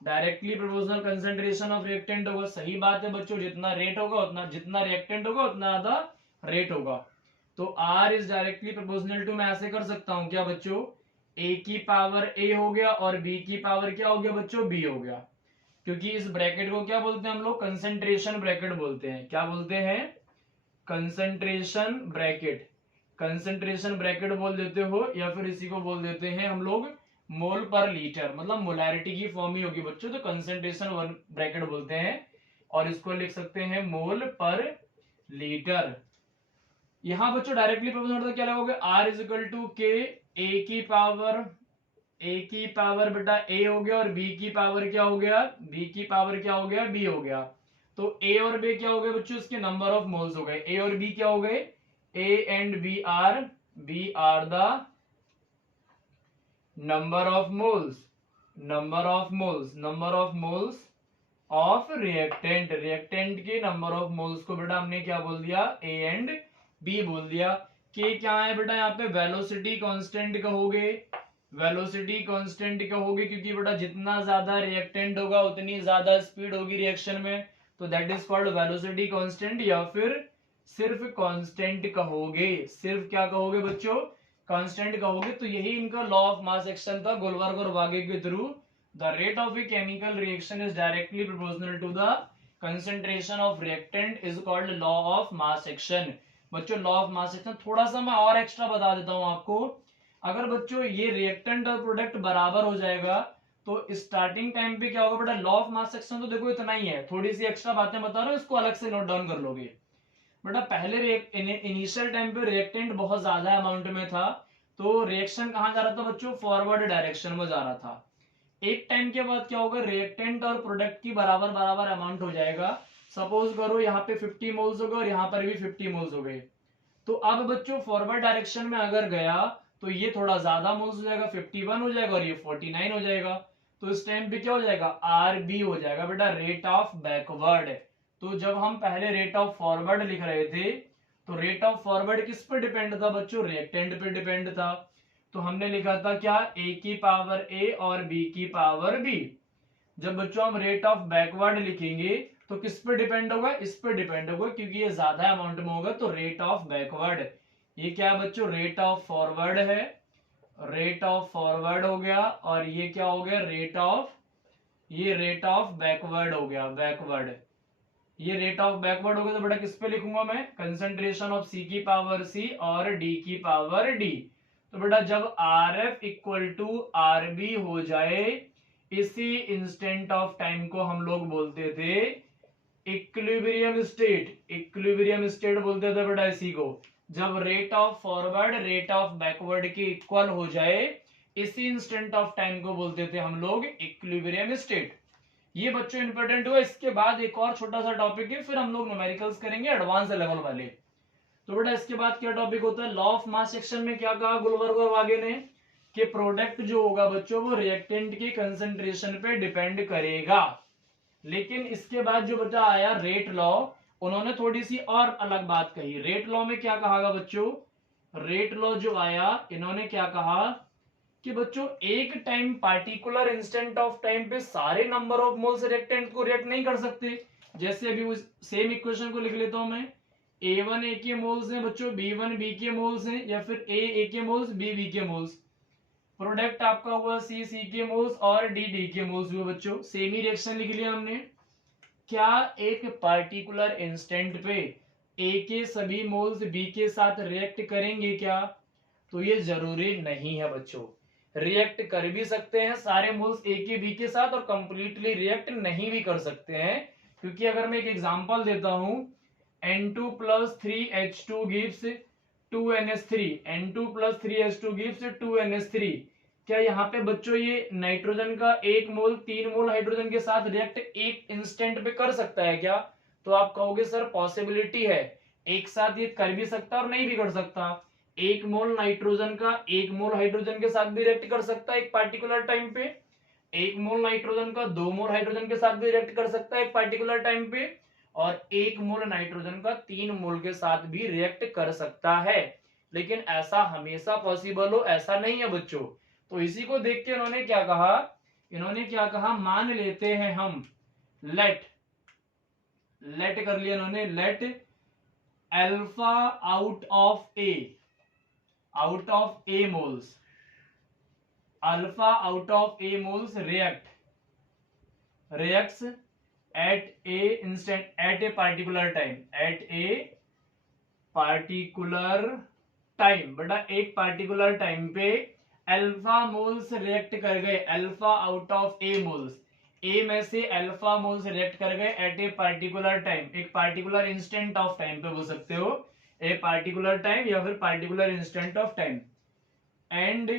directly proportional concentration of reactant होगा। सही बात है बच्चों, जितना रेट होगा उतना, जितना रिएक्टेंट होगा उतना ज्यादा रेट होगा। तो R is directly proportional to, मैं ऐसे कर सकता हूं क्या बच्चों, A की पावर A हो गया और B की पावर क्या हो गया बच्चों, B हो गया। क्योंकि इस ब्रैकेट को क्या बोलते हैं हम लोग, कंसेंट्रेशन ब्रैकेट बोलते हैं। क्या बोलते हैं, कंसेंट्रेशन ब्रैकेट। कंसेंट्रेशन ब्रैकेट बोल देते हो, या फिर इसी को बोल देते हैं हम लोग मोल पर लीटर, मतलब मोलैरिटी की फॉर्म ही होगी बच्चों, तो कंसेंट्रेशन ब्रैकेट बोलते हैं। और इसको लिख सकते हैं मोल पर लीटर। यहां बच्चों डायरेक्टली प्रोपोर्शनल क्या लगोगे, R इज इक्वल टू के, A की पावर बेटा A हो गया, और B की पावर क्या हो गया, B की पावर क्या हो गया, B हो गया। तो A और B क्या हो गए बच्चों, इसके नंबर ऑफ मोल्स हो गए। A और B क्या हो गए, A and B are the number of moles of reactant, reactant के नंबर ऑफ मोल्स को बेटा हमने क्या बोल दिया, A एंड B बोल दिया। के क्या है बेटा, यहाँ पे वेलोसिटी कांस्टेंट कहोगे, वेलोसिटी कांस्टेंट कहोगे, क्योंकि बेटा जितना ज्यादा रिएक्टेंट होगा उतनी ज्यादा स्पीड होगी रिएक्शन में, तो that is called velocity constant. या फिर सिर्फ कांस्टेंट कहोगे, सिर्फ क्या कहोगे बच्चों, कांस्टेंट कहोगे। तो यही इनका लॉ ऑफ मास एक्शन था गुलबर्ग और वागे के through. The rate of a chemical reaction is directly proportional to the concentration of reactant, is called law of mass action. बच्चों लॉ ऑफ मास एक्शन थोड़ा सा मैं और एक्स्ट्रा बता देता हूं आपको। अगर बच्चों ये रिएक्टेंट और प्रोडक्ट बराबर हो जाएगा तो स्टार्टिंग टाइम पे क्या होगा बेटा, लॉ ऑफ मास एक्शन तो देखो इतना ही है, थोड़ी सी एक्स्ट्रा बातें बता रहा हूं, इसको अलग से नोट डाउन कर लोगे बेटा। पहले इनिशियल टाइम पे रिएक्टेंट बहुत ज्यादा अमाउंट में था, तो रिएक्शन कहां जा रहा था बच्चों, फॉरवर्ड डायरेक्शन में जा रहा था। एक टाइम के बाद क्या होगा, रिएक्टेंट और प्रोडक्ट की बराबर बराबर अमाउंट हो जाएगा। सपोज करो यहाँ पे 50 मोल्स हो गए और यहाँ पर भी 50 मोल्स हो गए। तो अब बच्चों फॉरवर्ड डायरेक्शन में अगर गया तो ये थोड़ा ज्यादा मोल्स हो जाएगा, 51 हो जाएगा, और ये 49 हो जाएगा। तो इस टाइम पे क्या हो जाएगा, RB हो जाएगा बेटा, रेट ऑफ बैकवर्ड। तो जब हम पहले रेट ऑफ फॉरवर्ड लिख रहे थे तो रेट ऑफ फॉरवर्ड किस पर डिपेंड था बच्चों, रिएक्टेंट पे डिपेंड था। तो हमने लिखा था क्या, A की पावर A और B की पावर B। जब बच्चों हम रेट ऑफ बैकवर्ड लिखेंगे तो किस पे डिपेंड होगा, इस पे डिपेंड होगा, क्योंकि ये ज्यादा अमाउंट में होगा। तो रेट ऑफ बैकवर्ड, ये क्या है बच्चों, रेट ऑफ फॉरवर्ड है, रेट ऑफ फॉरवर्ड हो गया, और ये क्या हो गया, ये रेट ऑफ बैकवर्ड हो गया, बैकवर्ड। ये रेट ऑफ बैकवर्ड हो गया तो बेटा किस पे लिखूंगा मैं, कंसेंट्रेशन ऑफ C की पावर C और D की पावर D। तो बेटा जब RF इक्वल टू RB हो जाए, इसी इंस्टेंट ऑफ टाइम को हम लोग बोलते थे इक्विलिब्रियम स्टेट, इक्विलिब्रियम स्टेट बोलते थे बेटा इसी को। जब rate of forward rate of backward के इक्वल हो जाए, इसी इंस्टेंट ऑफ टाइम को बोलते थे हम लोग इक्विलिब्रियम स्टेट। ये बच्चों इंपॉर्टेंट हुआ। इसके बाद एक और छोटा सा टॉपिक है, फिर हम लोग न्यूमेरिकल्स करेंगे एडवांस लेवल वाले। तो बेटा इसके बाद क्या टॉपिक होता है, लॉ ऑफ मास सेक्शन में क्या कहा गुलबर्ग और वागे ने कि प्रोडक्ट जो होगा बच्चों वो रिएक्टेंट की कंसंट्रेशन पे डिपेंड करेगा। लेकिन इसके बाद जो बचा आया रेट लॉ, उन्होंने थोड़ी सी और अलग बात कही। रेट लॉ में क्या कहा बच्चों, रेट लॉ जो आया इन्होंने क्या कहा कि बच्चों एक time particular instant of time पे सारे नंबर ऑफ मोल्स रिएक्टेंट को रिएक्ट नहीं कर सकते। जैसे अभी उस सेम इक्वेशन को लिख लेता हूं मैं, A1 A के मोल्स हैं बच्चों, B1 B के मोल्स हैं, या फिर A के मोल्स B के मोल्स। प्रोडक्ट आपका हुआ C के मोल्स और D के मोल्स हुए बच्चों। सेम ही रिएक्शन लिख लिया हमने। क्या एक पार्टिकुलर इंस्टेंट पे A के सभी मोल्स B के साथ रिएक्ट करेंगे क्या? तो ये जरूरी नहीं है बच्चों। रिएक्ट कर भी सकते हैं सारे मोल्स A के B के साथ, और कंप्लीटली रिएक्ट नहीं भी कर सकते हैं। क्योंकि अगर मैं एक एग्जांपल देता हूं, N2 plus 3H2 gives 2NH3, N2 plus 3H2 gives 2NH3। क्या यहाँ पे बच्चों ये नाइट्रोजन का एक मोल 3 मोल हाइड्रोजन के साथ रिएक्ट एक इंस्टेंट पे कर सकता है क्या? तो आप कहोगे सर पॉसिबिलिटी है, एक साथ ये कर भी सकता और नहीं भी कर सकता। एक मोल नाइट्रोजन का एक मोल हाइड्रोजन के साथ भी रिएक्ट कर सकता है एक पार्टिकुलर टाइम पे, एक मोल नाइट्रोजन का 2 मोल हाइड्रोजन के साथ भी रिएक्ट कर सकता है एक पार्टिकुलर टाइम पे, और एक मोल नाइट्रोजन का 3 मोल के साथ भी रिएक्ट कर सकता है। लेकिन ऐसा हमेशा पॉसिबल हो ऐसा नहीं है बच्चों। तो इसी को देख के इन्होंने क्या कहा, इन्होंने क्या कहा, मान लेते हैं हम, लेट कर लिया इन्होंने, let alpha out of A moles, alpha out of A moles reacts at a instant at a particular time, at a particular time. बेटा एक पार्टिकुलर टाइम पे अल्फा मोल्स रिएक्ट कर गए, alpha out of A moles, A में से अल्फा मोल्स रिएक्ट कर गए एट ए पार्टिकुलर टाइम, एक पार्टिकुलर इंस्टेंट ऑफ टाइम पे बोल सकते हो, ए पार्टिकुलर टाइम या फिर particular instant of time. And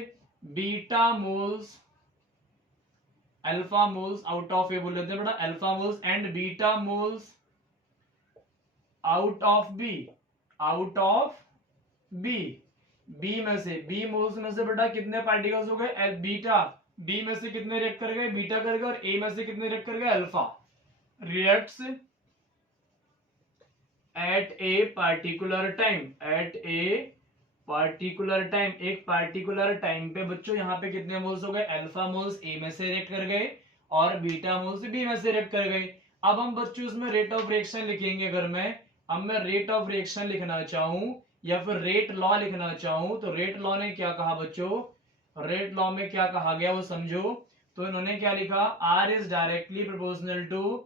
beta moles, alpha moles out of A बोल लेते हैं बेटा, alpha moles and beta moles out of B, out of B, B में से, बी मोल्स में से बेटा कितने पार्टिकल्स हो गए, बीटा, बी में से कितने रिएक्ट कर गए, बीटा कर गए, और ए में से कितने रिएक्ट कर गए, alpha. Reacts at a particular time, at a particular time, एक पार्टिकुलर टाइम पे बच्चों यहाँ पे कितने मोल्स हो गए, अल्फा मोल्स ए में से रिएक्ट कर गए और बीटा मोल्स बी में से रिएक्ट कर गए। अब हम बच्चों इसमें रेट ऑफ रिएक्शन लिखेंगे। अगर मैं रेट ऑफ रिएक्शन लिखना चाहूं या फिर रेट लॉ लिखना चाहूं, तो रेट लॉ ने क्या कहा बच्चों, रेट लॉ में क्या कहा गया वो समझो। तो इन्होंने क्या लिखा, R is directly proportional to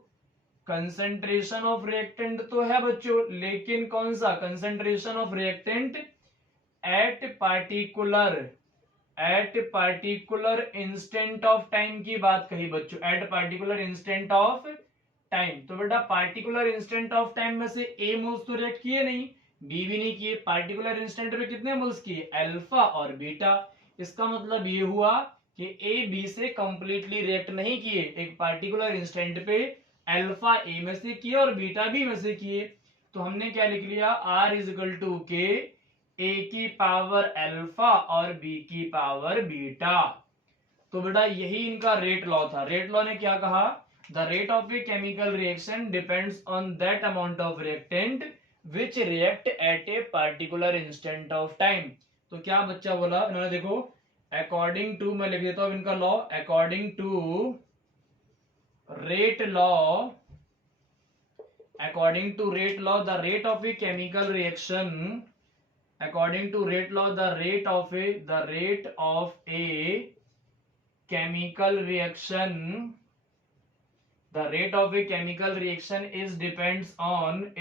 concentration of reactant तो है बच्चों, लेकिन कौन सा concentration of reactant at particular instant of time की बात कही बच्चों, at particular instant of time. तो बेटा पार्टिकुलर इंस्टेंट ऑफ टाइम में से ए मोल्स तो रिएक्ट किए नहीं, बी भी नहीं किए, पार्टिकुलर इंस्टेंट पे कितने मोल्स किए, अल्फा और बीटा। इसका मतलब ये हुआ कि ए बी से कंप्लीटली रिएक्ट नहीं किए, एक पार्टिकुलर इंस्टेंट पे अल्फा ए में से किए और बीटा बी में से किए। तो हमने क्या लिख लिया, are is equal to K A की पावर अल्फा और बी की पावर बीटा। तो बेटा यही इनका रेट लॉ था। रेट लॉ ने क्या कहा, the rate of a chemical reaction depends on that amount of reactant which react eight a particular instant of time. तो क्या बच्चा बोला इन्होंने, देखो अकॉर्डिंग टू, मैं लिख देता हूं इनका law, according to rate law, according to rate law the rate of a chemical reaction, according to rate law the rate of a chemical reaction, the rate of a chemical reaction is depends on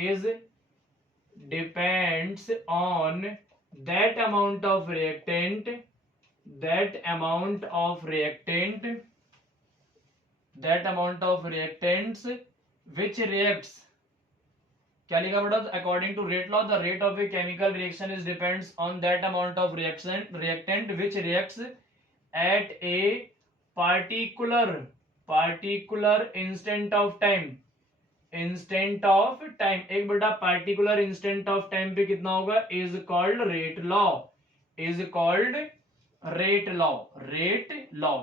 that amount of reactant, that amount of reactants which reacts क्या लिखा बेटा, according to rate law the rate of a chemical reaction is depends on that amount of reactant which reacts at a particular instant of time. Instant of time, एक बेटा पार्टिकुलर इंस्टेंट ऑफ टाइम पे कितना होगा, is called rate law, is called rate law, rate law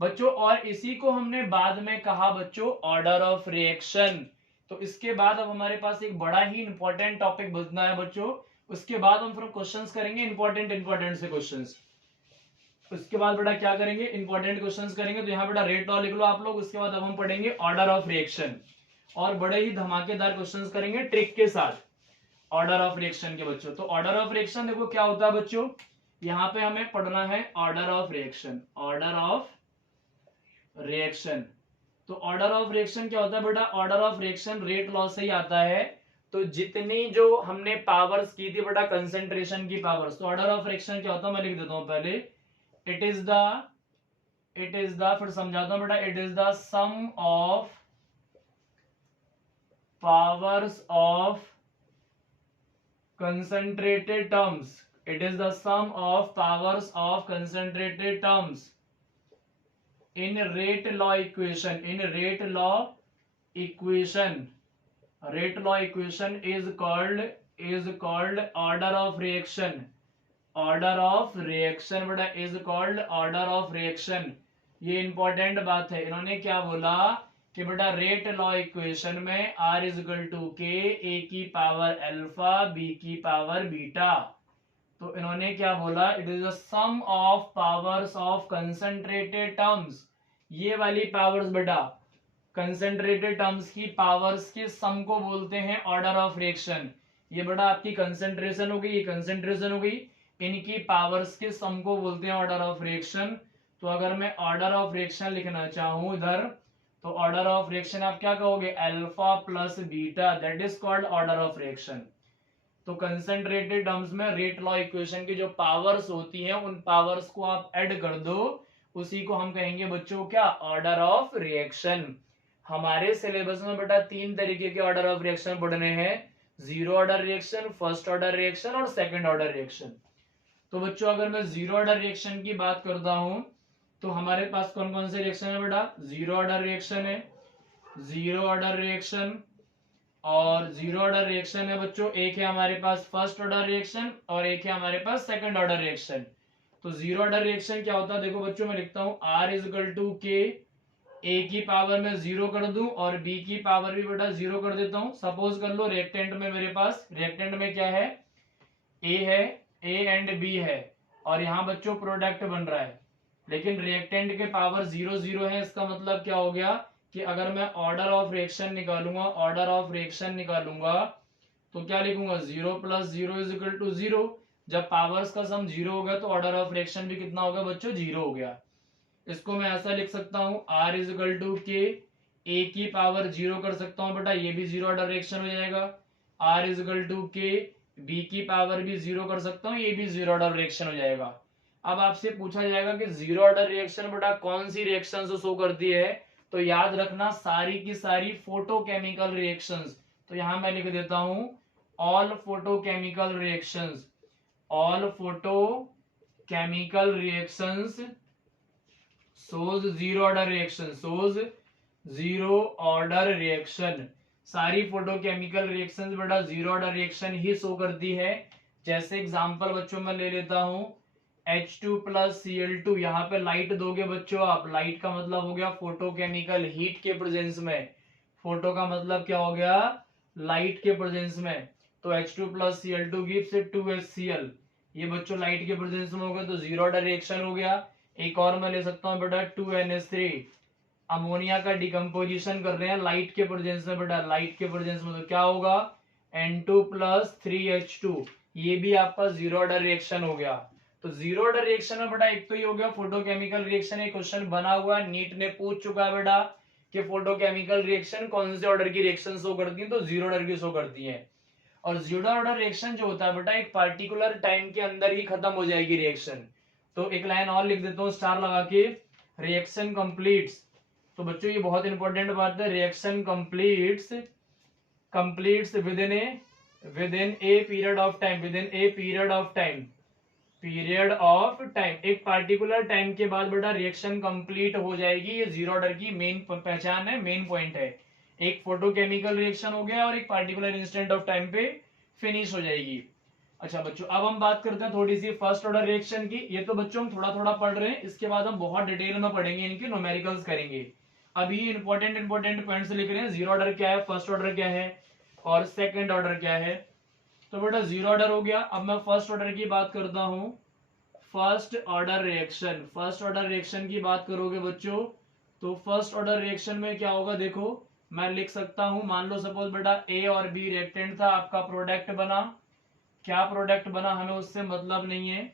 बच्चों। और इसी को हमने बाद में कहा बच्चों ऑर्डर ऑफ रिएक्शन। तो इसके बाद अब हमारे पास एक बड़ा ही इंपॉर्टेंट टॉपिक बचना है बच्चों, उसके बाद हम फिर क्वेश्चंस करेंगे इंपॉर्टेंट से क्वेश्चंस। उसके बाद बेटा क्या करेंगे, इंपॉर्टेंट क्वेश्चंस करेंगे। तो यहाँ बेटा रेट लॉ लिख लो आप लोग। उसके बाद अब हम पढ़ेंगे ऑर्डर ऑफ रिएक्शन और बड़े ही धमाकेदार क्वेश्चंस करेंगे ट्रिक के साथ ऑर्डर ऑफ रिएक्शन के बच्चों। तो ऑर्डर ऑफ रिएक्शन देखो क्या होता है बच्चों, यहाँ पे हमें पढ़ना है order of reaction, order of reaction. तो ऑर्डर ऑफ रिएक्शन क्या होता है बेटा, order of reaction rate law से ही आता है। तो जितनी जो हमने पावर्स की थी बेटा कंसेंट्रेशन की पावर्स, तो ऑर्डर ऑफ रिएक्शन क्या होता है मैं लिख देता हूं पहले, इट इज द फिर समझाता हूं बेटा, it is the sum of powers of concentrated terms, it is the sum of powers of concentrated terms in rate law equation, in rate law equation, rate law equation is called order of reaction, order of reaction बेटा is called order of reaction। ये इंपॉर्टेंट बात है, इन्होंने क्या बोला कि बेटा रेट लॉ इक्वेशन में R is equal to K, A की पावर अल्फा, बी की पावर बीटा। तो इन्होंने क्या बोला, it is the sum of powers of concentrated terms. ये वाली पावर्स बेटा कंसंट्रेटेड टर्म्स की पावर्स के सम को बोलते हैं ऑर्डर ऑफ रिएक्शन। ये बेटा आपकी कंसंट्रेशन हो गई, ये कंसंट्रेशन हो गई, इनकी पावर्स के सम को बोलते हैं ऑर्डर ऑफ रिएक्शन। तो अगर मैं ऑर्डर ऑफ रिएक्शन लिखना चाहूं इधर, तो ऑर्डर ऑफ रिएक्शन आप क्या कहोगे, alpha plus beta, that is called order of reaction. तो कंसंट्रेटेड टर्म्स में रेट लॉ इक्वेशन की जो पावर्स होती हैं उन पावर्स को आप ऐड कर दो, उसी को हम कहेंगे बच्चों क्या, ऑर्डर ऑफ रिएक्शन। हमारे सिलेबस में बेटा 3 तरीके के ऑर्डर ऑफ रिएक्शन पढ़ने हैं, zero order reaction, first order reaction और सेकंड ऑर्डर रिएक्शन। तो बच्चों अगर मैं जीरो ऑर्डर रिएक्शन की बात करता हूं तो हमारे पास कौन कौन से रिएक्शन है बेटा, जीरो ऑर्डर रिएक्शन है, जीरो ऑर्डर रिएक्शन और जीरो ऑर्डर रिएक्शन है बच्चों, एक है हमारे पास फर्स्ट ऑर्डर रिएक्शन और एक है हमारे पास सेकंड ऑर्डर रिएक्शन। तो जीरो ऑर्डर रिएक्शन क्या होता है, देखो बच्चों मैं लिखता हूं R is equal to K, A की पावर में जीरो कर दूं और बी की पावर भी बेटा जीरो कर देता हूं। सपोज कर लो रिएक्टेंट में मेरे पास, रिएक्टेंट में क्या है, ए है, ए एंड बी है और यहाँ बच्चों प्रोडक्ट बन रहा है, लेकिन रिएक्टेंट के पावर जीरो जीरो है। इसका मतलब क्या हो गया कि अगर मैं ऑर्डर ऑफ रिएक्शन निकालूंगा, ऑर्डर ऑफ रिएक्शन निकालूंगा तो क्या लिखूंगा, zero plus zero is equal to zero. जब पावर्स का सम जीरो हो गया तो ऑर्डर ऑफ रिएक्शन भी कितना होगा बच्चों, जीरो हो गया। इसको मैं ऐसा लिख सकता हूं R is equal to K, A की पावर जीरो कर सकता हूं बेटा, ये भी जीरो ऑर्डर रिएक्शन हो जाएगा। R इज इक्वल टू के, बी की पावर भी जीरो कर सकता हूं, ये भी जीरो ऑर्डर रिएक्शन हो जाएगा। अब आपसे पूछा जाएगा कि जीरो ऑर्डर रिएक्शन बेटा कौन सी रिएक्शन से शो करती है, तो याद रखना सारी की सारी फोटोकेमिकल रिएक्शंस। तो यहां मैं लिख देता हूं all photochemical reactions, all photochemical reactions shows zero order reaction, shows zero order reaction. सारी फोटोकेमिकल रिएक्शंस बेटा जीरो ऑर्डर रिएक्शन ही शो करती है। जैसे एग्जांपल बच्चों मैं ले लेता हूं H2 प्लस Cl2, यहाँ पे लाइट दोगे बच्चों आप, लाइट का मतलब हो गया फोटोकेमिकल हीट के प्रेजेंस में, फोटो का मतलब क्या हो गया, लाइट के प्रेजेंस में। तो H2 plus Cl2 gives 2HCl, ये बच्चों लाइट के प्रेजेंस में हो गया तो जीरो ऑर्डर रिएक्शन हो गया। एक और मैं ले सकता हूँ बेटा 2NH3, अमोनिया का डिकम्पोजिशन कर रहे हैं लाइट के प्रेजेंस में बेटा, लाइट के प्रेजेंस में, तो क्या होगा N2 प्लस 3H2, ये भी आपका जीरो ऑर्डर रिएक्शन हो गया। तो जीरो ऑर्डर रिएक्शन में बेटा एक तो ये हो गया फोटोकेमिकल रिएक्शन, एक क्वेश्चन बना हुआ नीट ने पूछ चुका है बेटा कि फोटोकेमिकल रिएक्शन कौन से ऑर्डर की रिएक्शन शो करती है, तो जीरो ऑर्डर की शो करती है। और जीरो ऑर्डर रिएक्शन जो होता है बेटा एक पार्टिकुलर टाइम के अंदर ही खत्म हो जाएगी रिएक्शन। तो एक लाइन और लिख देता हूँ स्टार लगा के, रिएक्शन कंप्लीट्स। तो बच्चों ये बहुत इंपॉर्टेंट बात है, reaction completes completes with in a period of time, period of time, एक पार्टिकुलर टाइम के बाद बेटा रिएक्शन कंप्लीट हो जाएगी। ये जीरो ऑर्डर की मेन पहचान है, मेन पॉइंट है। एक फोटोकेमिकल रिएक्शन हो गया और एक पार्टिकुलर इंस्टेंट ऑफ टाइम पे फिनिश हो जाएगी। अच्छा बच्चों, अब हम बात करते हैं थोड़ी सी फर्स्ट ऑर्डर रिएक्शन की। ये तो बच्चों हम थोड़ा थोड़ा पढ़ रहे हैं, इसके बाद हम बहुत डिटेल में पढ़ेंगे, इनके न्यूमेरिकल्स करेंगे। अभी इंपॉर्टेंट पॉइंट्स लिख रहे हैं। जीरो ऑर्डर क्या है, फर्स्ट ऑर्डर क्या है और सेकंड ऑर्डर क्या है। तो बेटा जीरो ऑर्डर हो गया। अब मैं फर्स्ट ऑर्डर की बात करता हूं। फर्स्ट ऑर्डर रिएक्शन की बात करोगे बच्चों, तो फर्स्ट ऑर्डर रिएक्शन में क्या होगा, देखो मैं लिख सकता हूं। मान लो सपोज बेटा ए और बी रिएक्टेंट था, आपका प्रोडक्ट बना। क्या प्रोडक्ट बना हमें उससे मतलब नहीं है।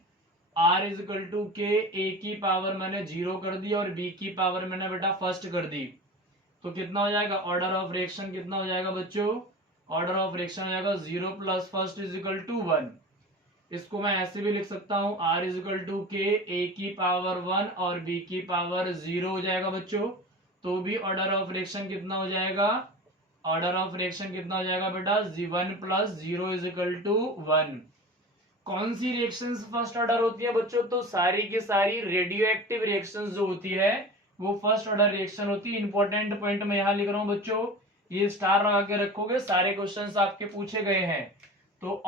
Are is equal to K, A की पावर मैंने जीरो कर दी और बी की पावर मैंने बेटा फर्स्ट कर दी। तो कितना हो जाएगा ऑर्डर ऑफ रिएक्शन, कितना हो जाएगा बच्चों, ऑर्डर ऑफ रिएक्शन हो जाएगा 0 plus first is equal to 1। इसको मैं ऐसे भी लिख सकता हूं, are is equal to K, A की पावर 1 और बी की पावर 0 हो जाएगा बच्चों। तो भी ऑर्डर ऑफ रिएक्शन कितना हो जाएगा, ऑर्डर ऑफ रिएक्शन कितना हो जाएगा बेटा, 1 प्लस 0 इज इक्वल टू 1। कौन सी रिएक्शंस फर्स्ट ऑर्डर होती है बच्चों, तो सारी की सारी रेडियो एक्टिव रिएक्शंस जो होती है वो फर्स्ट ऑर्डर रिएक्शन होती है। इंपॉर्टेंट पॉइंट मैं यहां लिख रहा हूं बच्चों, ये स्टार लगा के रखोगे, सारे क्वेश्चंस आपके पूछे गए हैं। तो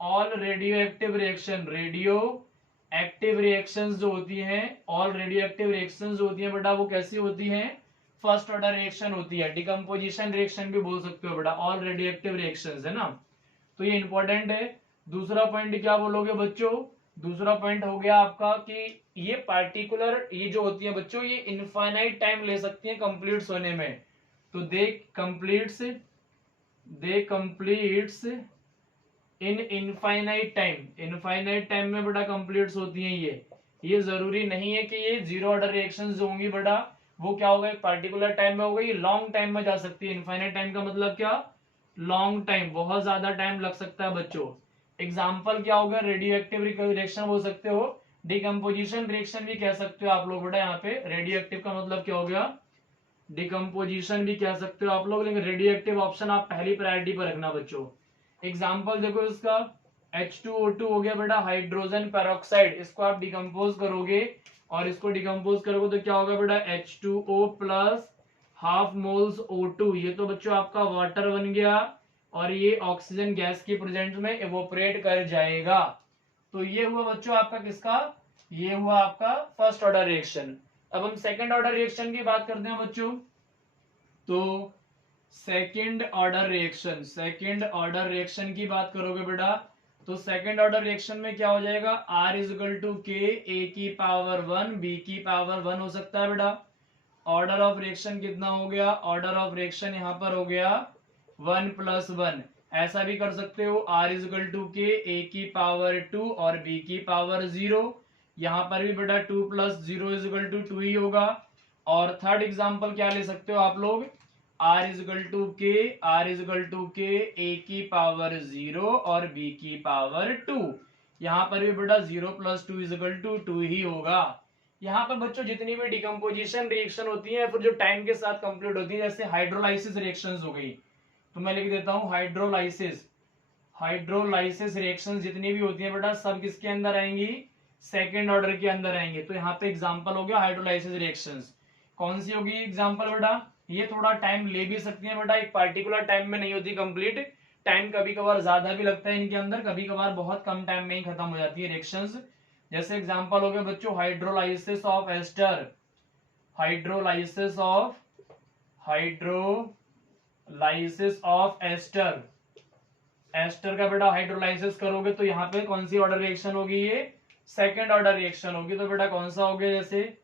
ऑल रेडियो एक्टिव रिएक्शंस जो होती हैं, ऑल रेडियो एक्टिव रिएक्शंस जो होती हैं बेटा, वो कैसी होती हैं, फर्स्ट ऑर्डर रिएक्शन होती है। डिकम्पोजिशन रिएक्शन भी बोल सकते हो बेटा, ऑल रेडियो एक्टिव रिएक्शंस है ना। तो ये इंपॉर्टेंट है। दूसरा पॉइंट क्या बोलोगे बच्चों, दूसरा पॉइंट हो गया आपका कि ये पार्टिकुलर, ये जो होती है बच्चों, ये इनफाइनाइट टाइम ले सकती है कंप्लीट्स होने में। तो दे कंप्लीट्स इन इनफाइनाइट टाइम में बेटा कंप्लीट्स होती हैं ये जरूरी नहीं है कि ये जीरो ऑर्डर रिएक्शंस जो होंगी बेटा वो क्या होगा, एक पार्टिकुलर टाइम में होगा, ये लॉन्ग टाइम में जा सकती है। इनफाइनाइट टाइम का मतलब क्या, लॉन्ग टाइम, बहुत ज्यादा टाइम लग सकता है बच्चों। एग्जाम्पल क्या होगा, रेडियो एक्टिव रिएक्शन हो सकते हो, डिकम्पोजिशन रिएक्शन भी कह सकते हो आप लोग बेटा। यहाँ पे रेडियो एक्टिव का मतलब क्या हो गया, डिकम्पोजिशन भी कह सकते हो आप लोग, लेकिन रेडियो एक्टिव ऑप्शन आप पहली प्रायोरिटी पर रखना बच्चों। एग्जाम्पल देखो इसका, H2O2 हो गया बेटा, हाइड्रोजन पेरोक्साइड। इसको आप डिकम्पोज करोगे और इसको डिकम्पोज करोगे तो क्या होगा बेटा, H2O plus half moles O2। ये तो बच्चों आपका वाटर बन गया और ये ऑक्सीजन गैस के प्रेजेंट में एवोपरेट कर जाएगा। तो ये हुआ बच्चों आपका किसका, ये हुआ आपका फर्स्ट ऑर्डर रिएक्शन। अब हम सेकंड ऑर्डर रिएक्शन की बात करते हैं बच्चों। तो सेकंड ऑर्डर रिएक्शन की बात करोगे बेटा, तो सेकंड ऑर्डर रिएक्शन में क्या हो जाएगा, are is equal to K, A की पावर 1 बी की पावर 1 हो सकता है बेटा। ऑर्डर ऑफ रिएक्शन कितना हो गया, ऑर्डर ऑफ रिएक्शन यहां पर हो गया 1 प्लस 1। ऐसा भी कर सकते हो, are is equal to K, A की पावर 2 और बी की पावर 0। यहां पर भी बेटा 2 प्लस 0 इज इक्वल टू 2 ही होगा। और थर्ड एग्जांपल क्या ले सकते हो आप लोग, are is equal to K, A की पावर 0 और बी की पावर 2। यहां पर भी बेटा 0 प्लस 2 इज इक्वल टू 2 ही होगा। यहाँ पर बच्चों जितनी भी डिकम्पोजिशन रिएक्शन होती है फिर जो टाइम के साथ कंप्लीट होती है, जैसे हाइड्रोलाइसिस रिएक्शंस हो गई, तो मैं लिख देता हूं हाइड्रोलाइसिस रिएक्शंस जितनी भी होती है बेटा सब किसके अंदर आएंगी, सेकेंड ऑर्डर के अंदर आएंगे। तो यहाँ पे एग्जांपल हो गया हाइड्रोलाइसिस रिएक्शंस। कौन सी होगी एग्जांपल बेटा, ये थोड़ा टाइम ले भी सकती है बेटा, एक पार्टिकुलर टाइम में नहीं होती कंप्लीट, टाइम कभी कभार ज्यादा भी लगता है इनके अंदर, कभी कभार बहुत कम टाइम में ही खत्म हो जाती है रिएक्शंस। जैसे एग्जांपल हो गया बच्चों hydrolysis of ester, hydrolysis of ester का बेटा हाइड्रोलाइसिस करोगे तो यहाँ पे कौन सी ऑर्डर रिएक्शन होगी, ये सेकेंड ऑर्डर रिएक्शन होगी। तो बेटा कौन सा हो गया, जैसे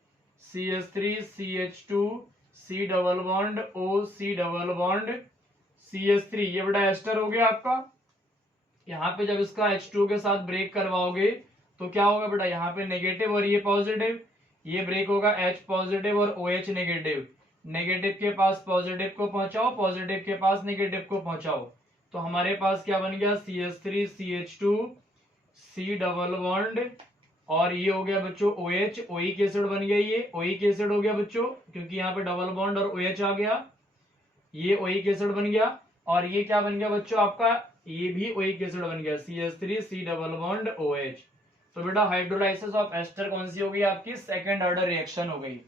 CH3 CH2 C double bond O C double bond CH3, ये बेटा एस्टर हो गया आपका। यहाँ पे जब इसका H2 के साथ ब्रेक करवाओगे तो क्या होगा बेटा, यहाँ पे नेगेटिव और ये पॉजिटिव, ये ब्रेक होगा H पॉजिटिव और OH नेगेटिव, नेगेटिव के पास पॉजिटिव को पहुंचाओ, पॉजिटिव के पास नेगेटिव को पहुंचाओ। तो हमारे पास क्या बन गया, CH3 CH2 C double bond और ये हो गया बच्चों OH, ओइक एसिड बन गया, ये ओइक एसिड हो गया बच्चों, क्योंकि यहाँ पे डबल बॉन्ड और OH आ गया, ये ओइक एसिड बन गया। और ये क्या बन गया बच्चों आपका, ये भी ओइक एसिड बन गया, CH3 C double bond OH। तो बेटा हाइड्रोलाइसिस ऑफ एस्टर कौन सी हो गई आपकी, सेकंड ऑर्डर रिएक्शन हो गई।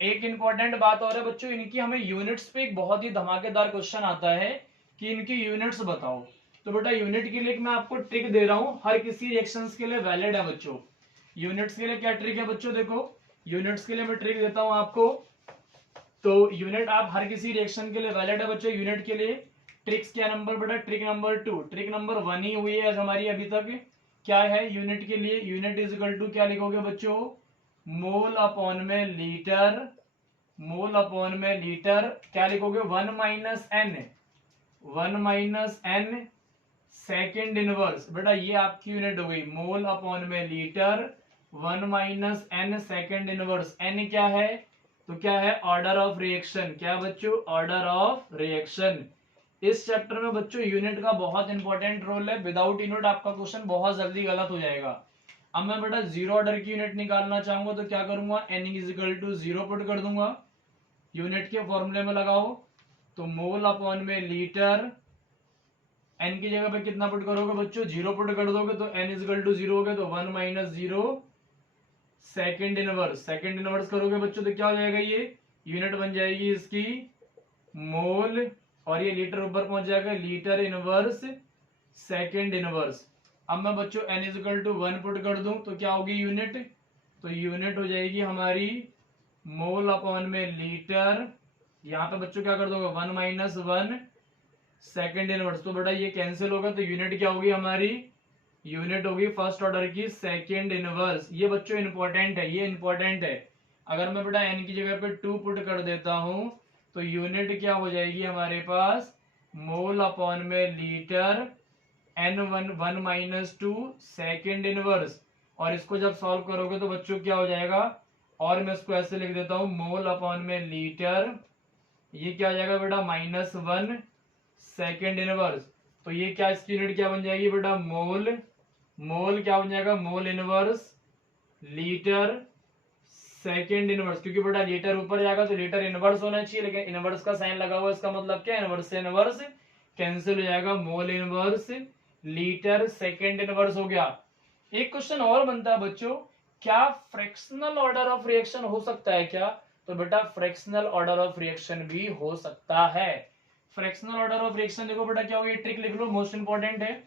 एक इंपॉर्टेंट बात और है बच्चों, इनकी हमें यूनिट्स पे एक बहुत ही धमाकेदार क्वेश्चन आता है कि इनकी यूनिट्स बताओ। तो बेटा यूनिट के लिए मैं आपको ट्रिक दे रहा हूं, हर किसी रिएक्शंस के लिए वैलिड है बच्चों। यूनिट्स के लिए क्या ट्रिक है बच्चों, देखो यूनिट्स के लिए मैं ट्रिक देता हूं आपको। तो यूनिट आप हर किसी रिएक्शन के लिए वैलिड है बच्चों। यूनिट के लिए ट्रिक्स क्या नंबर बेटा, ट्रिक नंबर 2, ट्रिक नंबर 1 ही हुई है हमारी अभी तक। क्या है यूनिट के लिए, यूनिट इज इक्वल टू क्या लिखोगे बच्चों, मोल अपॉन में लीटर, मोल अपॉन में लीटर क्या लिखोगे, 1 minus N, 1 minus N second inverse. बेटा ये आपकी यूनिट हो गई, मोल अपॉन में litre 1 minus N second inverse. N क्या है, तो क्या है, ऑर्डर ऑफ रिएक्शन। क्या बच्चों, ऑर्डर ऑफ रिएक्शन। इस चैप्टर में बच्चों यूनिट का बहुत इंपॉर्टेंट रोल है, विदाउट यूनिट आपका क्वेश्चन बहुत जल्दी गलत हो जाएगा। अब मैं बेटा जीरो ऑर्डर की यूनिट निकालना चाहूंगा तो क्या करूंगा, N is equal to 0 put कर दूंगा, यूनिट के फॉर्मूले में लगाओ। तो मोल अपॉन में लीटर, एन की जगह पे कितना पुट करोगे बच्चों, 0 पुट कर दोगे तो एन इज इक्वल टू 0 हो गया, तो 1 minus 0 second inverse. Second inverse करोगे बच्चों तो क्या हो जाएगा, ये यूनिट बन जाएगी इसकी मोल, और ये लीटर ऊपर पहुंच जाएगा, लीटर इनवर्स सेकेंड इनवर्स। अब मैं बच्चों N is equal to 1 put कर दूं तो क्या होगी यूनिट, तो यूनिट हो जाएगी हमारी मोल अपॉन में लीटर, यहां पे बच्चों क्या कर दोगे 1 माइनस 1 सेकेंड इनवर्स। तो बेटा ये कैंसिल होगा तो यूनिट क्या होगी हमारी, यूनिट होगी फर्स्ट ऑर्डर की सेकेंड इनवर्स। ये बच्चों इंपॉर्टेंट है, ये इंपॉर्टेंट है। अगर मैं बेटा एन की जगह पे 2 पुट कर देता हूं तो यूनिट क्या हो जाएगी हमारे पास, मोल अपॉन में litre N 1 minus 2 second inverse. और इसको जब सॉल्व करोगे तो बच्चों क्या हो जाएगा, और मैं इसको ऐसे लिख देता हूं, मोल अपॉन में लीटर, ये क्या हो जाएगा बेटा -1 सेकेंड इनवर्स। तो ये क्या, इसकी यूनिट क्या बन जाएगी बेटा, मोल, मोल क्या बन जाएगा, mole inverse litre second inverse. क्योंकि बेटा लीटर ऊपर जाएगा तो लीटर इनवर्स होना चाहिए, लेकिन इनवर्स का साइन लगा हुआ, इसका मतलब क्या, इनवर्स से इनवर्स कैंसिल हो जाएगा, mole inverse litre second inverse हो गया। एक क्वेश्चन और बनता है बच्चों, क्या फ्रैक्शनल ऑर्डर ऑफ रिएक्शन हो सकता है क्या, तो बेटा फ्रैक्शनल ऑर्डर ऑफ रिएक्शन भी हो सकता है। फ्रैक्शनल ऑर्डर ऑफ रिएक्शन देखो बेटा क्या होगा, ट्रिक लिख लो, मोस्ट इंपॉर्टेंट है।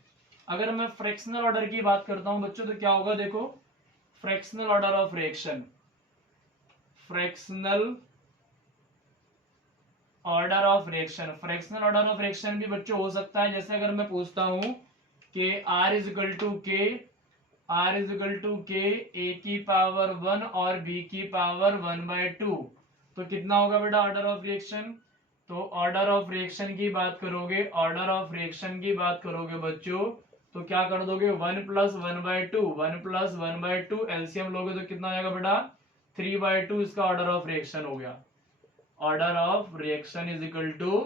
अगर मैं फ्रैक्शनल ऑर्डर की बात करता हूं बच्चों तो क्या होगा, देखो fractional order of reaction, fractional order of reaction, fractional order of reaction भी बच्चों हो सकता है। जैसे अगर मैं पूछता हूं कि R इज इक्वल टू के, R is equal to K A की पावर 1 और बी की पावर 1/2, तो कितना होगा बेटा ऑर्डर ऑफ रिएक्शन। तो ऑर्डर ऑफ रिएक्शन की बात करोगे, ऑर्डर ऑफ रिएक्शन की बात करोगे बच्चों तो क्या कर दोगे, 1 + 1/2, 1 + 1/2 एलसीएम लोगे तो कितना हो जाएगा बेटा 3/2, इसका ऑर्डर ऑफ रिएक्शन हो गया। Order of reaction is equal to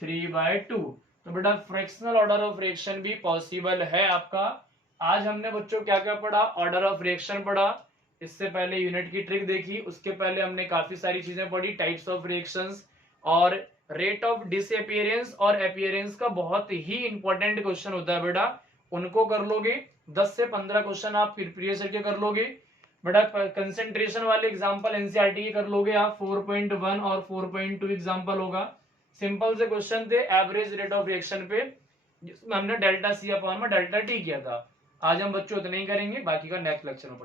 3/2। तो बेटा फ्रैक्शनल ऑर्डर ऑफ रिएक्शन भी पॉसिबल है आपका। आज हमने बच्चों क्या क्या पढ़ा, ऑर्डर ऑफ रिएक्शन पढ़ा, इससे पहले यूनिट की ट्रिक देखी, उसके पहले हमने काफी सारी चीजें पढ़ी, टाइप्स ऑफ रिएक्शंस और रेट ऑफ डिसअपीयरेंस और अपीयरेंस का बहुत ही इंपॉर्टेंट क्वेश्चन होता है बेटा, उनको कर लोगे 10 से 15 क्वेश्चन आप प्रीवियस ईयर के कर लोगे बेटा। कंसेंट्रेशन वाले एग्जांपल एनसीईआरटी के कर लोगे आप, 4.1 और 4.2 एग्जांपल होगा। सिंपल से क्वेश्चन थे एवरेज रेट ऑफ रिएक्शन पे, जिसमें हमने डेल्टा सी अपॉन में डेल्टा टी किया था। आज हम बच्चों इतना ही करेंगे, बाकी का नेक्स्ट लेक्चर में